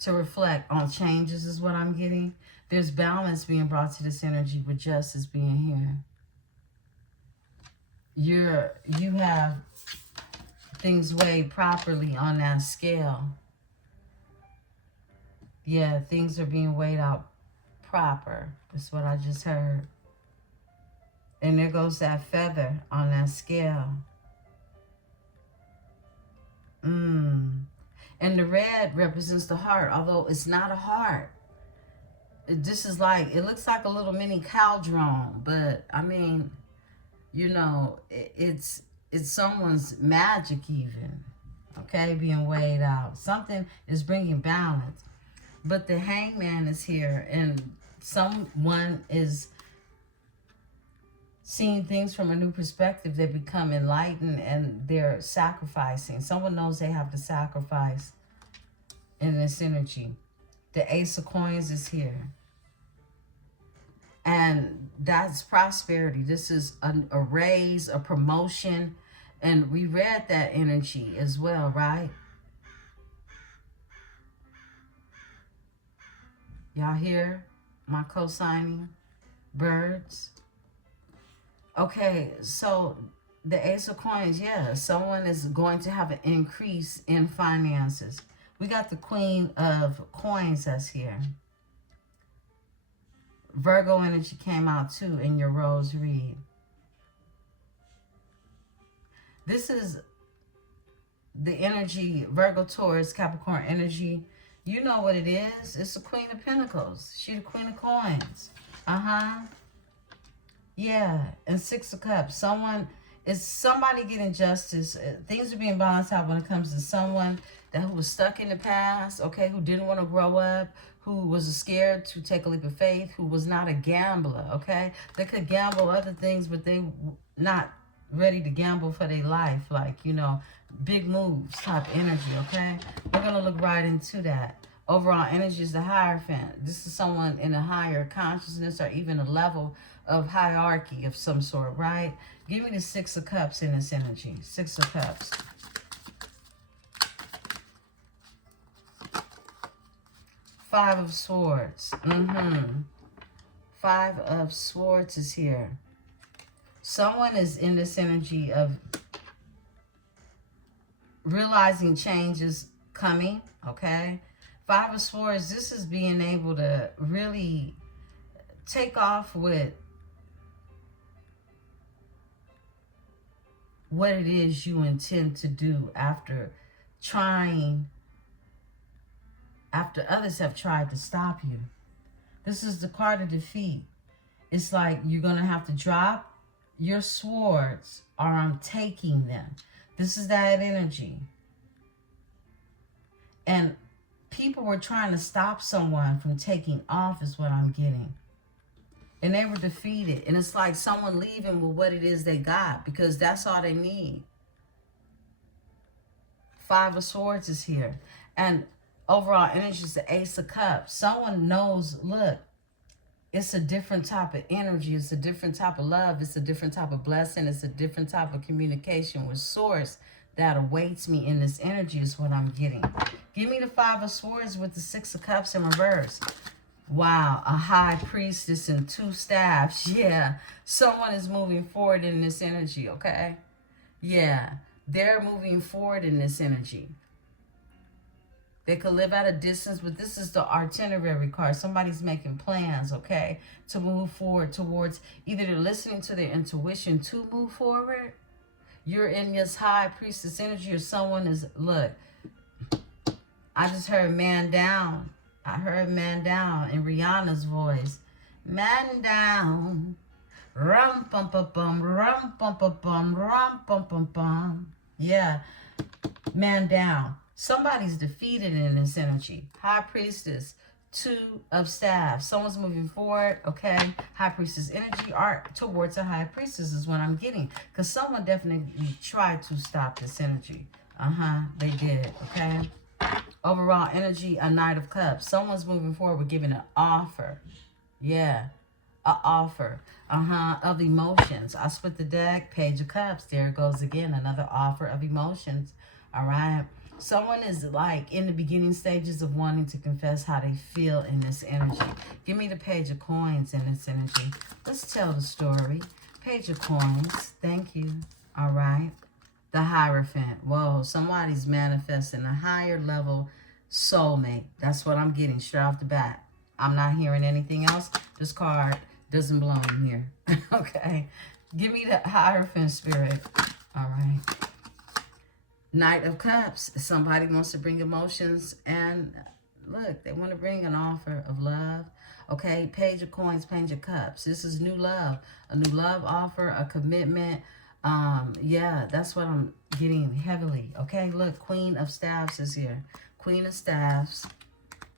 To reflect on changes is what I'm getting. There's balance being brought to this energy with justice being here. You have things weighed properly on that scale. Yeah, things are being weighed out proper. That's what I just heard. And there goes that feather on that scale. And the red represents the heart, although it's not a heart. This is like, it looks like a little mini caldron, but I mean, you know, it's someone's magic even, okay, being weighed out. Something is bringing balance. But the Hangman is here, and someone is seeing things from a new perspective. They become enlightened and they're sacrificing. Someone knows they have to sacrifice in this energy. The Ace of Coins is here. And that's prosperity. This is a raise, a promotion. And we read that energy as well, right? Y'all hear my co-signing birds? Okay, so the Ace of Coins, yeah, someone is going to have an increase in finances. We got the Queen of Coins that's here. Virgo energy came out too in your Rose read. This is the energy, Virgo, Taurus, Capricorn energy, you know what it is. It's the Queen of Pentacles. She the Queen of Coins. Yeah, and Six of Cups. Somebody getting justice. Things are being balanced out when it comes to someone who was stuck in the past, okay, who didn't want to grow up, who was scared to take a leap of faith, who was not a gambler, okay? They could gamble other things, but they not ready to gamble for their life, like, you know, big moves type energy, okay? We're going to look right into that. Overall energy is the Hierophant. This is someone in a higher consciousness or even a level of hierarchy of some sort, right? Give me the Six of Cups in this energy. Six of Cups. Five of Swords. Five of Swords is here. Someone is in this energy of realizing change is coming, okay? Five of Swords, this is being able to really take off with what it is you intend to do after others have tried to stop you. This is the card of defeat. It's like you're going to have to drop your swords or I'm taking them. This is that energy. And people were trying to stop someone from taking off is what I'm getting. And they were defeated. And it's like someone leaving with what it is they got because that's all they need. Five of Swords is here. And overall energy is the Ace of Cups. Someone knows, look, it's a different type of energy. It's a different type of love. It's a different type of blessing. It's a different type of communication with Source that awaits me in this energy is what I'm getting. Give me the Five of Swords with the Six of Cups in reverse. Wow, a High Priestess and two staffs. Yeah, someone is moving forward in this energy, okay? Yeah, they're moving forward in this energy. They could live at a distance, but this is the itinerary card. Somebody's making plans, okay, to move forward towards either they're listening to their intuition to move forward. You're in this High Priestess energy or someone is, look, I just heard man down. I heard man down in Rihanna's voice. Man down. Rum pum pum pum, rum pum pum pum, rum pum pum pum. Yeah, man down. Somebody's defeated in this energy. High Priestess, Two of Staffs. Someone's moving forward, okay? High Priestess energy art towards a High Priestess is what I'm getting. Because someone definitely tried to stop this energy. They did, okay? Overall energy, a Knight of Cups. Someone's moving forward with giving an offer. Yeah, an offer. Of emotions. I split the deck, Page of Cups. There it goes again, another offer of emotions. All right. Someone is like in the beginning stages of wanting to confess how they feel in this energy. Give me the Page of Coins in this energy. Let's tell the story. Page of Coins. Thank you. All right. The Hierophant. Whoa, somebody's manifesting a higher level soulmate. That's what I'm getting straight off the bat. I'm not hearing anything else. This card doesn't belong in here. Okay. Give me the Hierophant spirit. All right. Knight of Cups. Somebody wants to bring emotions and look, they want to bring an offer of love. Okay. Page of Coins, Page of Cups. This is new love. A new love offer, a commitment. Yeah, that's what I'm getting heavily. Okay, look, Queen of Staffs is here. Queen of Staffs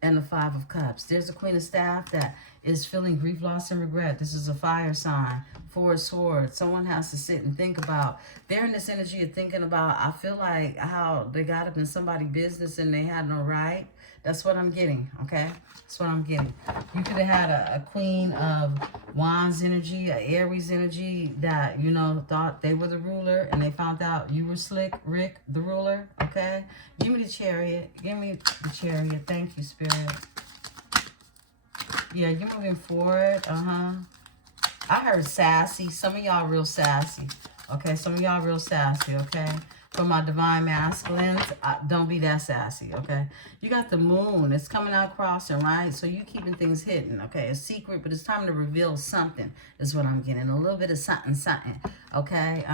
and the Five of Cups. There's a Queen of Staff that is feeling grief, loss, and regret. This is a fire sign. Four of Swords. Someone has to sit and think about. They're in this energy of thinking about, I feel like how they got up in somebody's business and they had no right. That's what I'm getting, okay? That's what I'm getting. You could have had a Queen of Wands energy, a Aries energy that, you know, thought they were the ruler and they found out you were Slick Rick, the ruler, okay? Give me the Chariot. Give me the Chariot. Thank you, Spirit. Yeah, you're moving forward. I heard sassy. Some of y'all real sassy. Okay, some of y'all real sassy, okay? For my divine masculines, don't be that sassy, okay? You got the moon. It's coming out crossing, right? So you keeping things hidden, okay? A secret, but it's time to reveal something is what I'm getting. A little bit of something, something, okay?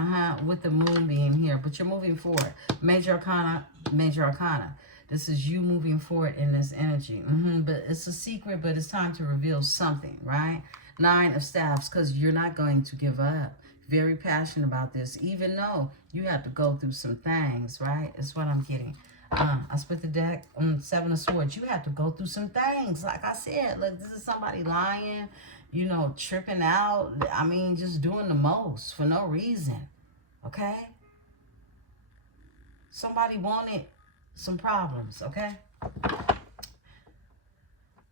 With the moon being here. But you're moving forward. Major Arcana, Major Arcana. This is you moving forward in this energy. But it's a secret, but it's time to reveal something, right? 9 of Staffs, because you're not going to give up. Very passionate about this, even though you have to go through some things, right? That's what I'm getting. I split the deck on 7 of Swords. You have to go through some things. Like I said, look, this is somebody lying, you know, tripping out. I mean, just doing the most for no reason, okay? Somebody wanted some problems, okay?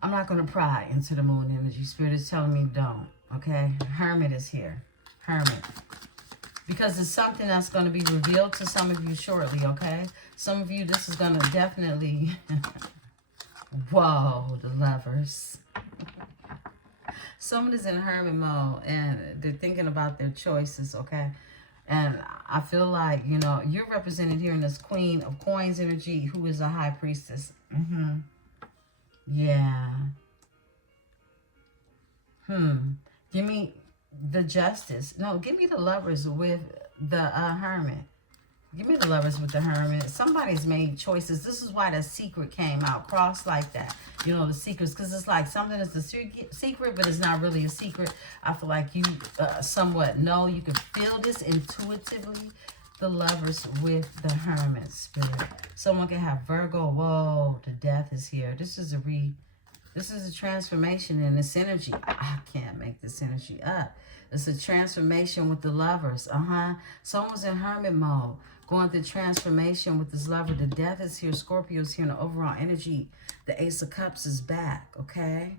I'm not going to pry into the moon energy. Spirit is telling me don't, okay? Hermit is here. Hermit. Because it's something that's going to be revealed to some of you shortly, okay? Some of you, this is going to definitely... Whoa, the Lovers. Someone is in hermit mode, and they're thinking about their choices, okay? And I feel like, you know, you're represented here in this Queen of Coins energy, who is a High Priestess. Yeah. Give me the Justice. No, give me the Lovers with the Hermit. Give me the Lovers with the Hermit. Somebody's made choices. This is why the secret came out. Cross like that. You know, the secrets. Because it's like something is a secret, but it's not really a secret. I feel like you somewhat know. You can feel this intuitively. The Lovers with the Hermit spirit. Someone can have Virgo. Whoa, the Death is here. This is a transformation in this energy. I can't make this energy up. It's a transformation with the Lovers. Someone's in hermit mode, going through transformation with this lover. The Death is here. Scorpio's here in the overall energy. The Ace of Cups is back, okay?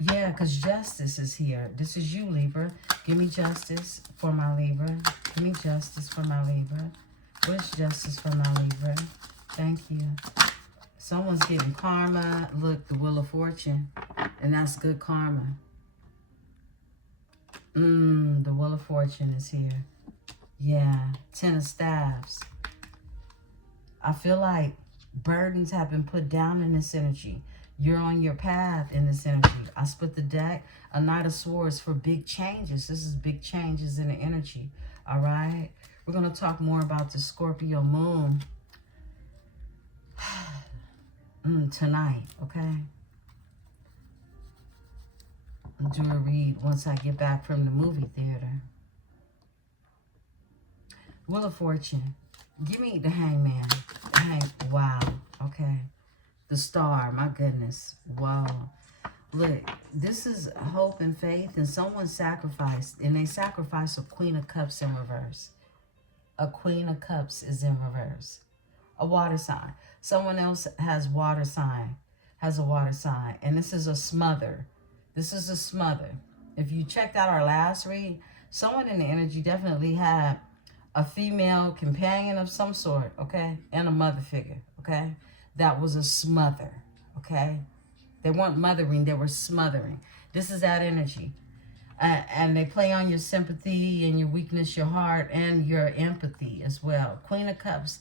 Yeah, because Justice is here. This is you, Libra. Give me justice for my Libra. Give me justice for my Libra. Where's justice for my Libra? Thank you. Someone's getting karma. Look, the Wheel of Fortune. And that's good karma. The Wheel of Fortune is here. Yeah. 10 of Staffs. I feel like burdens have been put down in this energy. You're on your path in this energy. I split the deck. A Knight of Swords for big changes. This is big changes in the energy. All right. We're going to talk more about the Scorpio moon tonight, okay? I'll do a read once I get back from the movie theater. Wheel of Fortune. Give me the Hangman. Wow, okay. The Star, my goodness. Wow. Look, this is hope and faith, and someone sacrificed, and they sacrificed a Queen of Cups in reverse. A Queen of Cups is in reverse. A water sign. Someone else has a water sign, and this is a smother. This is a smother. If you checked out our last read, someone in the energy definitely had a female companion of some sort, okay, and a mother figure, okay? That was a smother, okay? They weren't mothering, they were smothering. This is that energy. And they play on your sympathy and your weakness, your heart, and your empathy as well. Queen of Cups,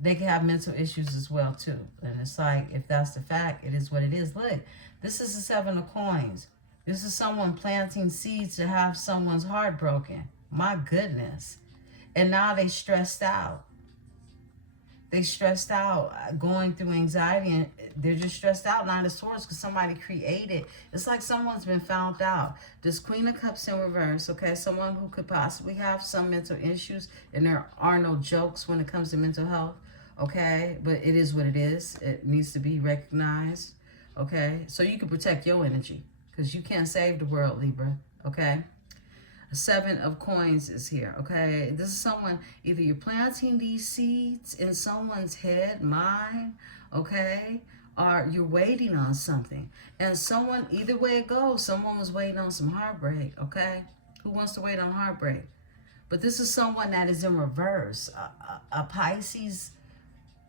they can have mental issues as well, too. And it's like, if that's the fact, it is what it is. Look, this is the 7 of Coins. This is someone planting seeds to have someone's heart broken. My goodness. And now they stressed out. They stressed out, going through anxiety, and they're just stressed out. Nine of Swords, because somebody created. It's like someone's been found out. This Queen of Cups in reverse, okay? Someone who could possibly have some mental issues, and there are no jokes when it comes to mental health, okay? But it is what it is. It needs to be recognized, okay? So you can protect your energy, because you can't save the world, Libra, okay? 7 of Coins is here, okay? This is someone, either you're planting these seeds in someone's head, mind, okay? Or you're waiting on something. And someone, either way it goes, someone was waiting on some heartbreak, okay? Who wants to wait on heartbreak? But this is someone that is in reverse. A Pisces,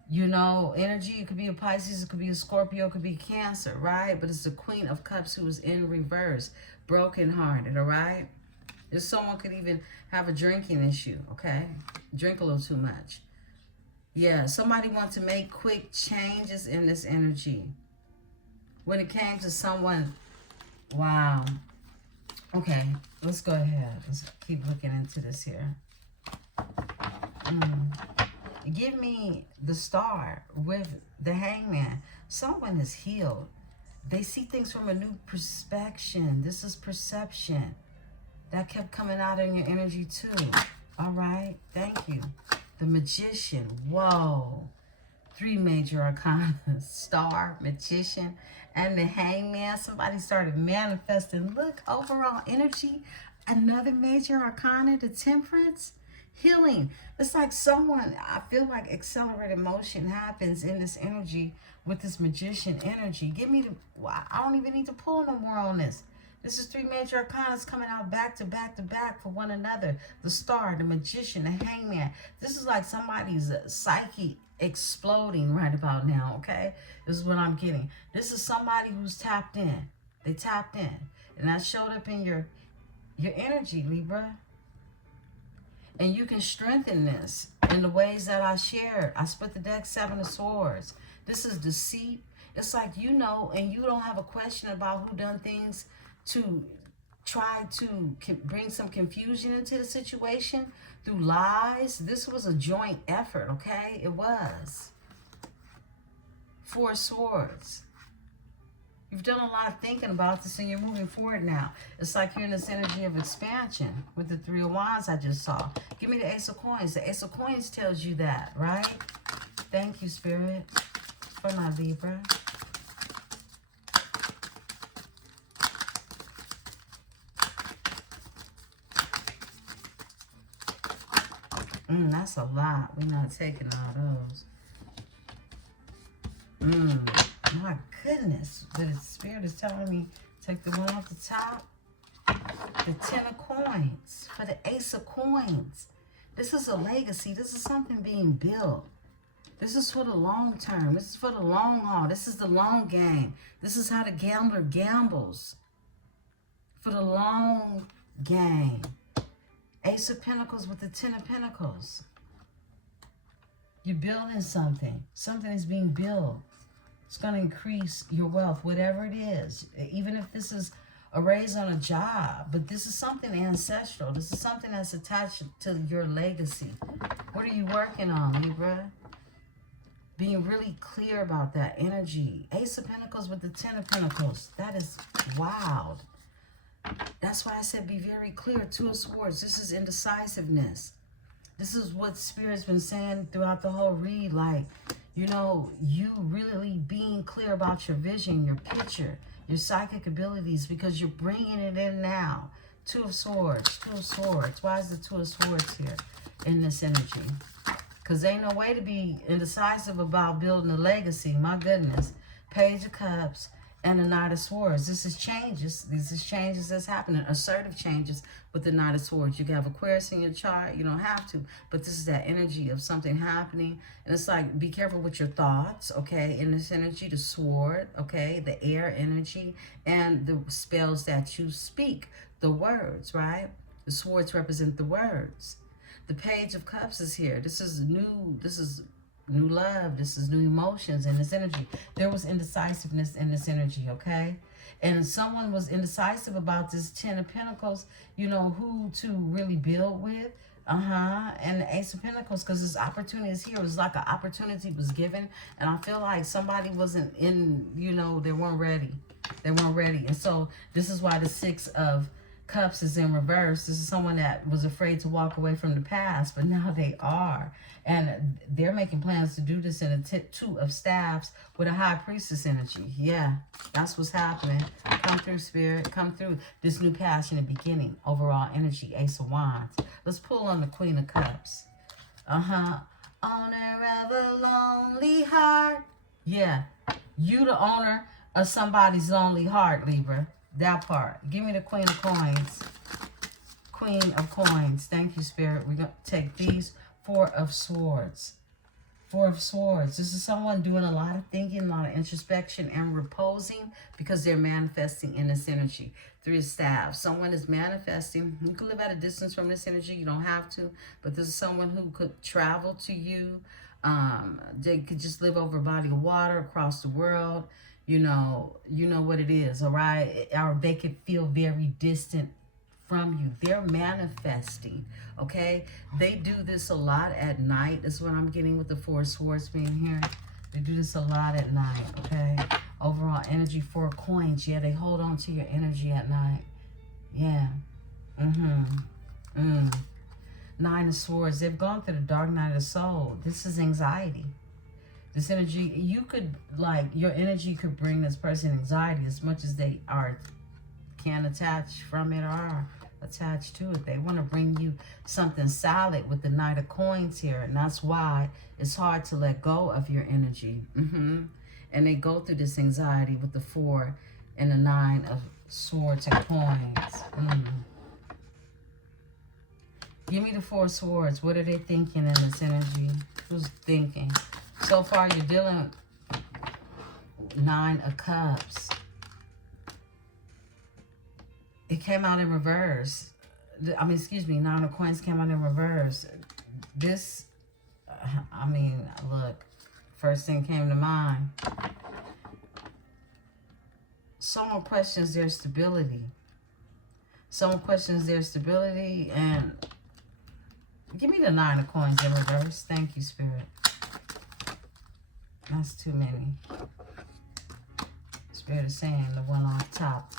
you know, energy. It could be a Pisces, it could be a Scorpio, it could be Cancer, right? But it's the Queen of Cups who is in reverse. Brokenhearted, all right? If someone could even have a drinking issue, okay? Drink a little too much. Yeah, somebody wants to make quick changes in this energy. When it came to someone, wow. Okay, let's go ahead. Let's keep looking into this here. Give me the star with the hangman. Someone is healed. They see things from a new perspective. This is perception. That kept coming out in your energy too. All right, thank you. The magician, whoa. 3 major arcana, star, magician, and the hangman. Somebody started manifesting. Look, overall energy. Another major arcana, the temperance. Healing. It's like someone, I feel like accelerated motion happens in this energy with this magician energy. Give me the, I don't even need to pull no more on this. This is 3 major arcanas coming out back to back to back for one another. The star, the magician, the hangman. This is like somebody's psyche exploding right about now, okay? This is what I'm getting. This is somebody who's tapped in. They tapped in. And that showed up in your energy, Libra. And you can strengthen this in the ways that I shared. I split the deck, 7 of swords. This is deceit. It's like you know, and you don't have a question about who done things to try to bring some confusion into the situation through lies. This was a joint effort, okay? It was. 4 swords. You've done a lot of thinking about this and you're moving forward now. It's like you're in this energy of expansion with the 3 of wands I just saw. Give me the ace of coins. The ace of coins tells you that, right? Thank you, Spirit, for my Libra. That's a lot. We're not taking all those. My goodness. The Spirit is telling me take the one off the top. The 10 of coins for the ace of coins. This is a legacy. This is something being built. This is for the long term. This is for the long haul. This is the long game. This is how the gambler gambles. For the long game. Ace of Pentacles with the 10 of Pentacles. You're building something. Something is being built. It's going to increase your wealth, whatever it is. Even if this is a raise on a job. But this is something ancestral. This is something that's attached to your legacy. What are you working on, Libra? Being really clear about that energy. Ace of Pentacles with the 10 of Pentacles. That is wild. That's why I said be very clear. 2 of Swords. This is indecisiveness. This is what Spirit's been saying throughout the whole read. Like, you know, you really being clear about your vision, your picture, your psychic abilities, because you're bringing it in now. 2 of Swords. 2 of Swords. Why is the 2 of Swords here in this energy? Because ain't no way to be indecisive about building a legacy. My goodness. Page of Cups and the Knight of Swords. This is changes. This is changes that's happening. Assertive changes with the Knight of Swords. You can have Aquarius in your chart. You don't have to. But this is that energy of something happening. And it's like, be careful with your thoughts, okay? In this energy, the sword, okay? The air energy. And the spells that you speak. The words, right? The swords represent the words. The Page of Cups is here. This is new. This is new love. This is new emotions in this energy. There was indecisiveness in this energy, okay? And someone was indecisive about this 10 of Pentacles, you know, who to really build with. And the Ace of Pentacles, because this opportunity is here. It was like an opportunity was given. And I feel like somebody wasn't in, you know, they weren't ready. They weren't ready. And so this is why the 6 of Cups is in reverse. This is someone that was afraid to walk away from the past, but now they are. And they're making plans to do this in a 2 of Staffs with a High Priestess energy. Yeah, that's what's happening. Come through, Spirit. Come through this new passionate beginning. Overall energy, Ace of Wands. Let's pull on the Queen of Cups. Owner of a lonely heart. Yeah, you the owner of somebody's lonely heart, Libra. That part. Give me the Queen of Coins. Queen of Coins. Thank you, Spirit. We're going to take these 4 of Swords. Four of Swords. This is someone doing a lot of thinking, a lot of introspection and reposing because they're manifesting in this energy. Three of Staves. Someone is manifesting. You can live at a distance from this energy. You don't have to. But this is someone who could travel to you. They could just live over a body of water across the world. You know what it is, all right? Or they could feel very distant from you. They're manifesting, okay? They do this a lot at night. That's what I'm getting with the Four of Swords being here. They do this a lot at night, okay? Overall energy, 4 coins. Yeah, they hold on to your energy at night. Yeah. Nine of Swords. They've gone through the dark night of the soul. This is anxiety. This energy, you could, like, your energy could bring this person anxiety as much as they can attach from it or are attached to it. They want to bring you something solid with the Knight of Coins here. And that's why it's hard to let go of your energy. And they go through this anxiety with the 4 and the 9 of Swords and Coins. Give me the 4 of Swords. What are they thinking in this energy? Who's thinking? So far, you're dealing with 9 of Cups. It came out in reverse. I mean, excuse me, 9 of Coins came out in reverse. This, I mean, look, first thing came to mind. Someone questions their stability. Someone questions their stability, and give me the 9 of Coins in reverse. Thank you, Spirit. That's too many. Spirit is saying the one on top.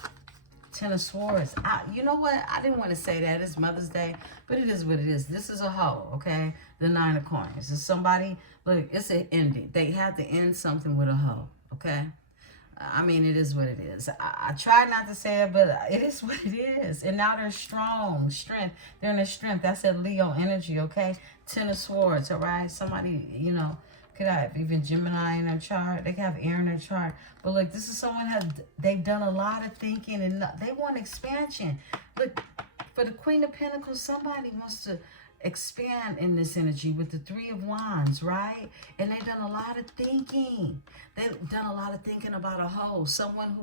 10 of Swords. You know what? I didn't want to say that. It's Mother's Day, but it is what it is. This is a hoe, okay? The 9 of Coins. It's somebody, look, it's an ending. They have to end something with a hoe, okay? I mean, it is what it is. I try not to say it, but it is what it is. And now they're strong, strength. They're in their strength. That's that Leo energy, okay? 10 of Swords, all right? Somebody, you know, could have even Gemini in their chart. They could have air in their chart. But look, this is someone they've done a lot of thinking and they want expansion. Look, for the Queen of Pentacles, somebody wants to expand in this energy with the 3 of Wands, right? And they've done a lot of thinking. They've done a lot of thinking about a hoe. Someone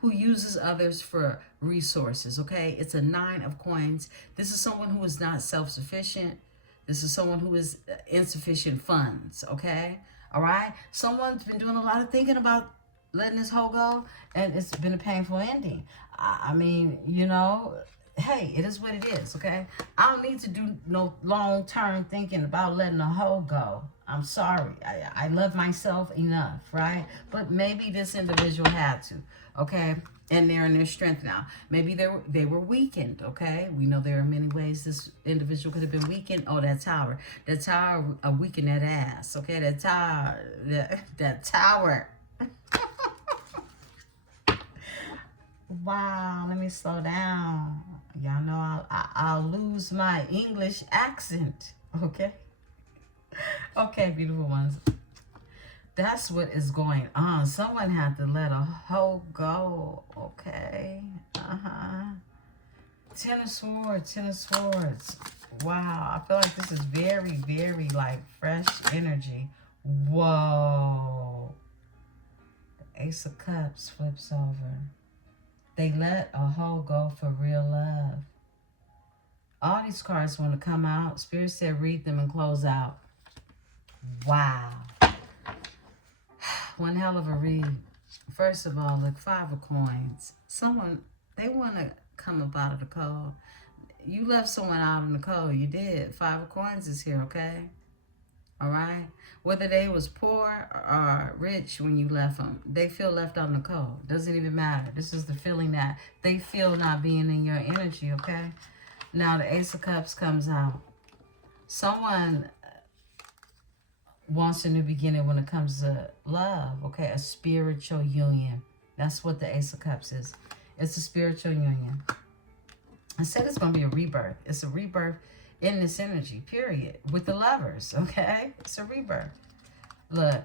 who uses others for resources, okay? It's a 9 of Coins. This is someone who is not self-sufficient. This is someone who is insufficient funds, okay? All right? Someone's been doing a lot of thinking about letting this hoe go, and it's been a painful ending. I mean, you know, hey, it is what it is, okay? I don't need to do no long-term thinking about letting a hoe go. I'm sorry. I love myself enough, right? But maybe this individual had to, okay? And they're in their strength now. Maybe they were weakened, okay? We know there are many ways this individual could have been weakened. Oh, that tower. That tower weakened that ass, okay? That tower. That tower. Wow, let me slow down. Y'all know I'll lose my English accent, okay? Okay, beautiful ones. That's what is going on. Someone had to let a hoe go, okay? 10 of Swords, 10 of Swords. Wow, I feel like this is very, very, like, fresh energy. Whoa. The Ace of Cups flips over. They let a hoe go for real love. All these cards want to come out. Spirit said read them and close out. Wow. One hell of a read. First of all, look, 5 of Coins. Someone, they want to come up out of the cold. You left someone out in the cold. You did. 5 of Coins is here, okay? All right? Whether they was poor or rich when you left them, they feel left out in the cold. Doesn't even matter. This is the feeling that they feel not being in your energy, okay? Now, the Ace of Cups comes out. Someone wants a new beginning when it comes to love, okay? A spiritual union. That's what the Ace of Cups is. It's a spiritual union. I said it's going to be a rebirth. It's a rebirth in this energy, period. With the lovers, okay? It's a rebirth. Look.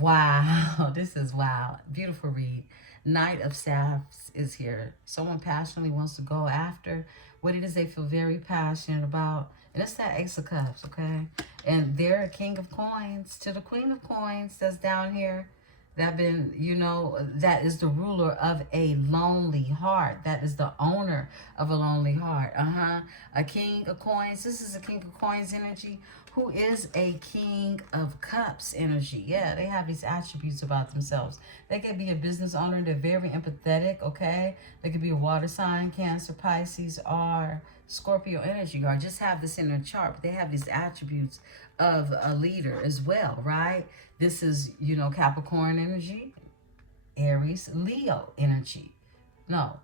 Wow. This is wow. Beautiful read. Knight of Staffs is here. Someone passionately wants to go after what it is they feel very passionate about. And it's that Ace of Cups, okay? And they're a King of Coins to the Queen of Coins that's down here. That been, you know, that is the ruler of a lonely heart. That is the owner of a lonely heart. A King of Coins. This is a King of Coins energy who is a King of Cups energy. Yeah, they have these attributes about themselves. They could be a business owner. They're very empathetic, okay? They could be a water sign, Cancer, Pisces, or Scorpio energy, or just have this in their chart. But they have these attributes of a leader as well, right? This is, you know, Capricorn energy, Aries, Leo energy. No,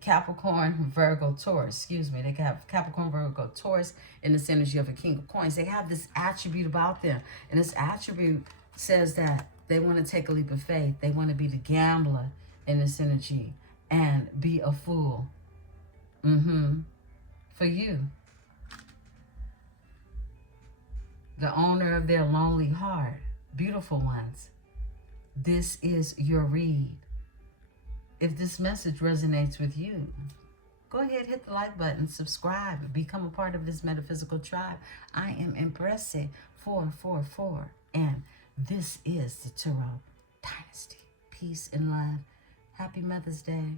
Capricorn, Virgo, Taurus. Excuse me. They can have Capricorn, Virgo, Taurus in this energy of a King of Coins. They have this attribute about them. And this attribute says that they want to take a leap of faith. They want to be the gambler in this energy and be a fool. For you. The owner of their lonely heart. Beautiful ones. This is your read. If this message resonates with you, go ahead, hit the like button, subscribe, become a part of this metaphysical tribe. I am Emperesse 444, and this is the Tarot Dynasty. Peace and love. Happy Mother's Day.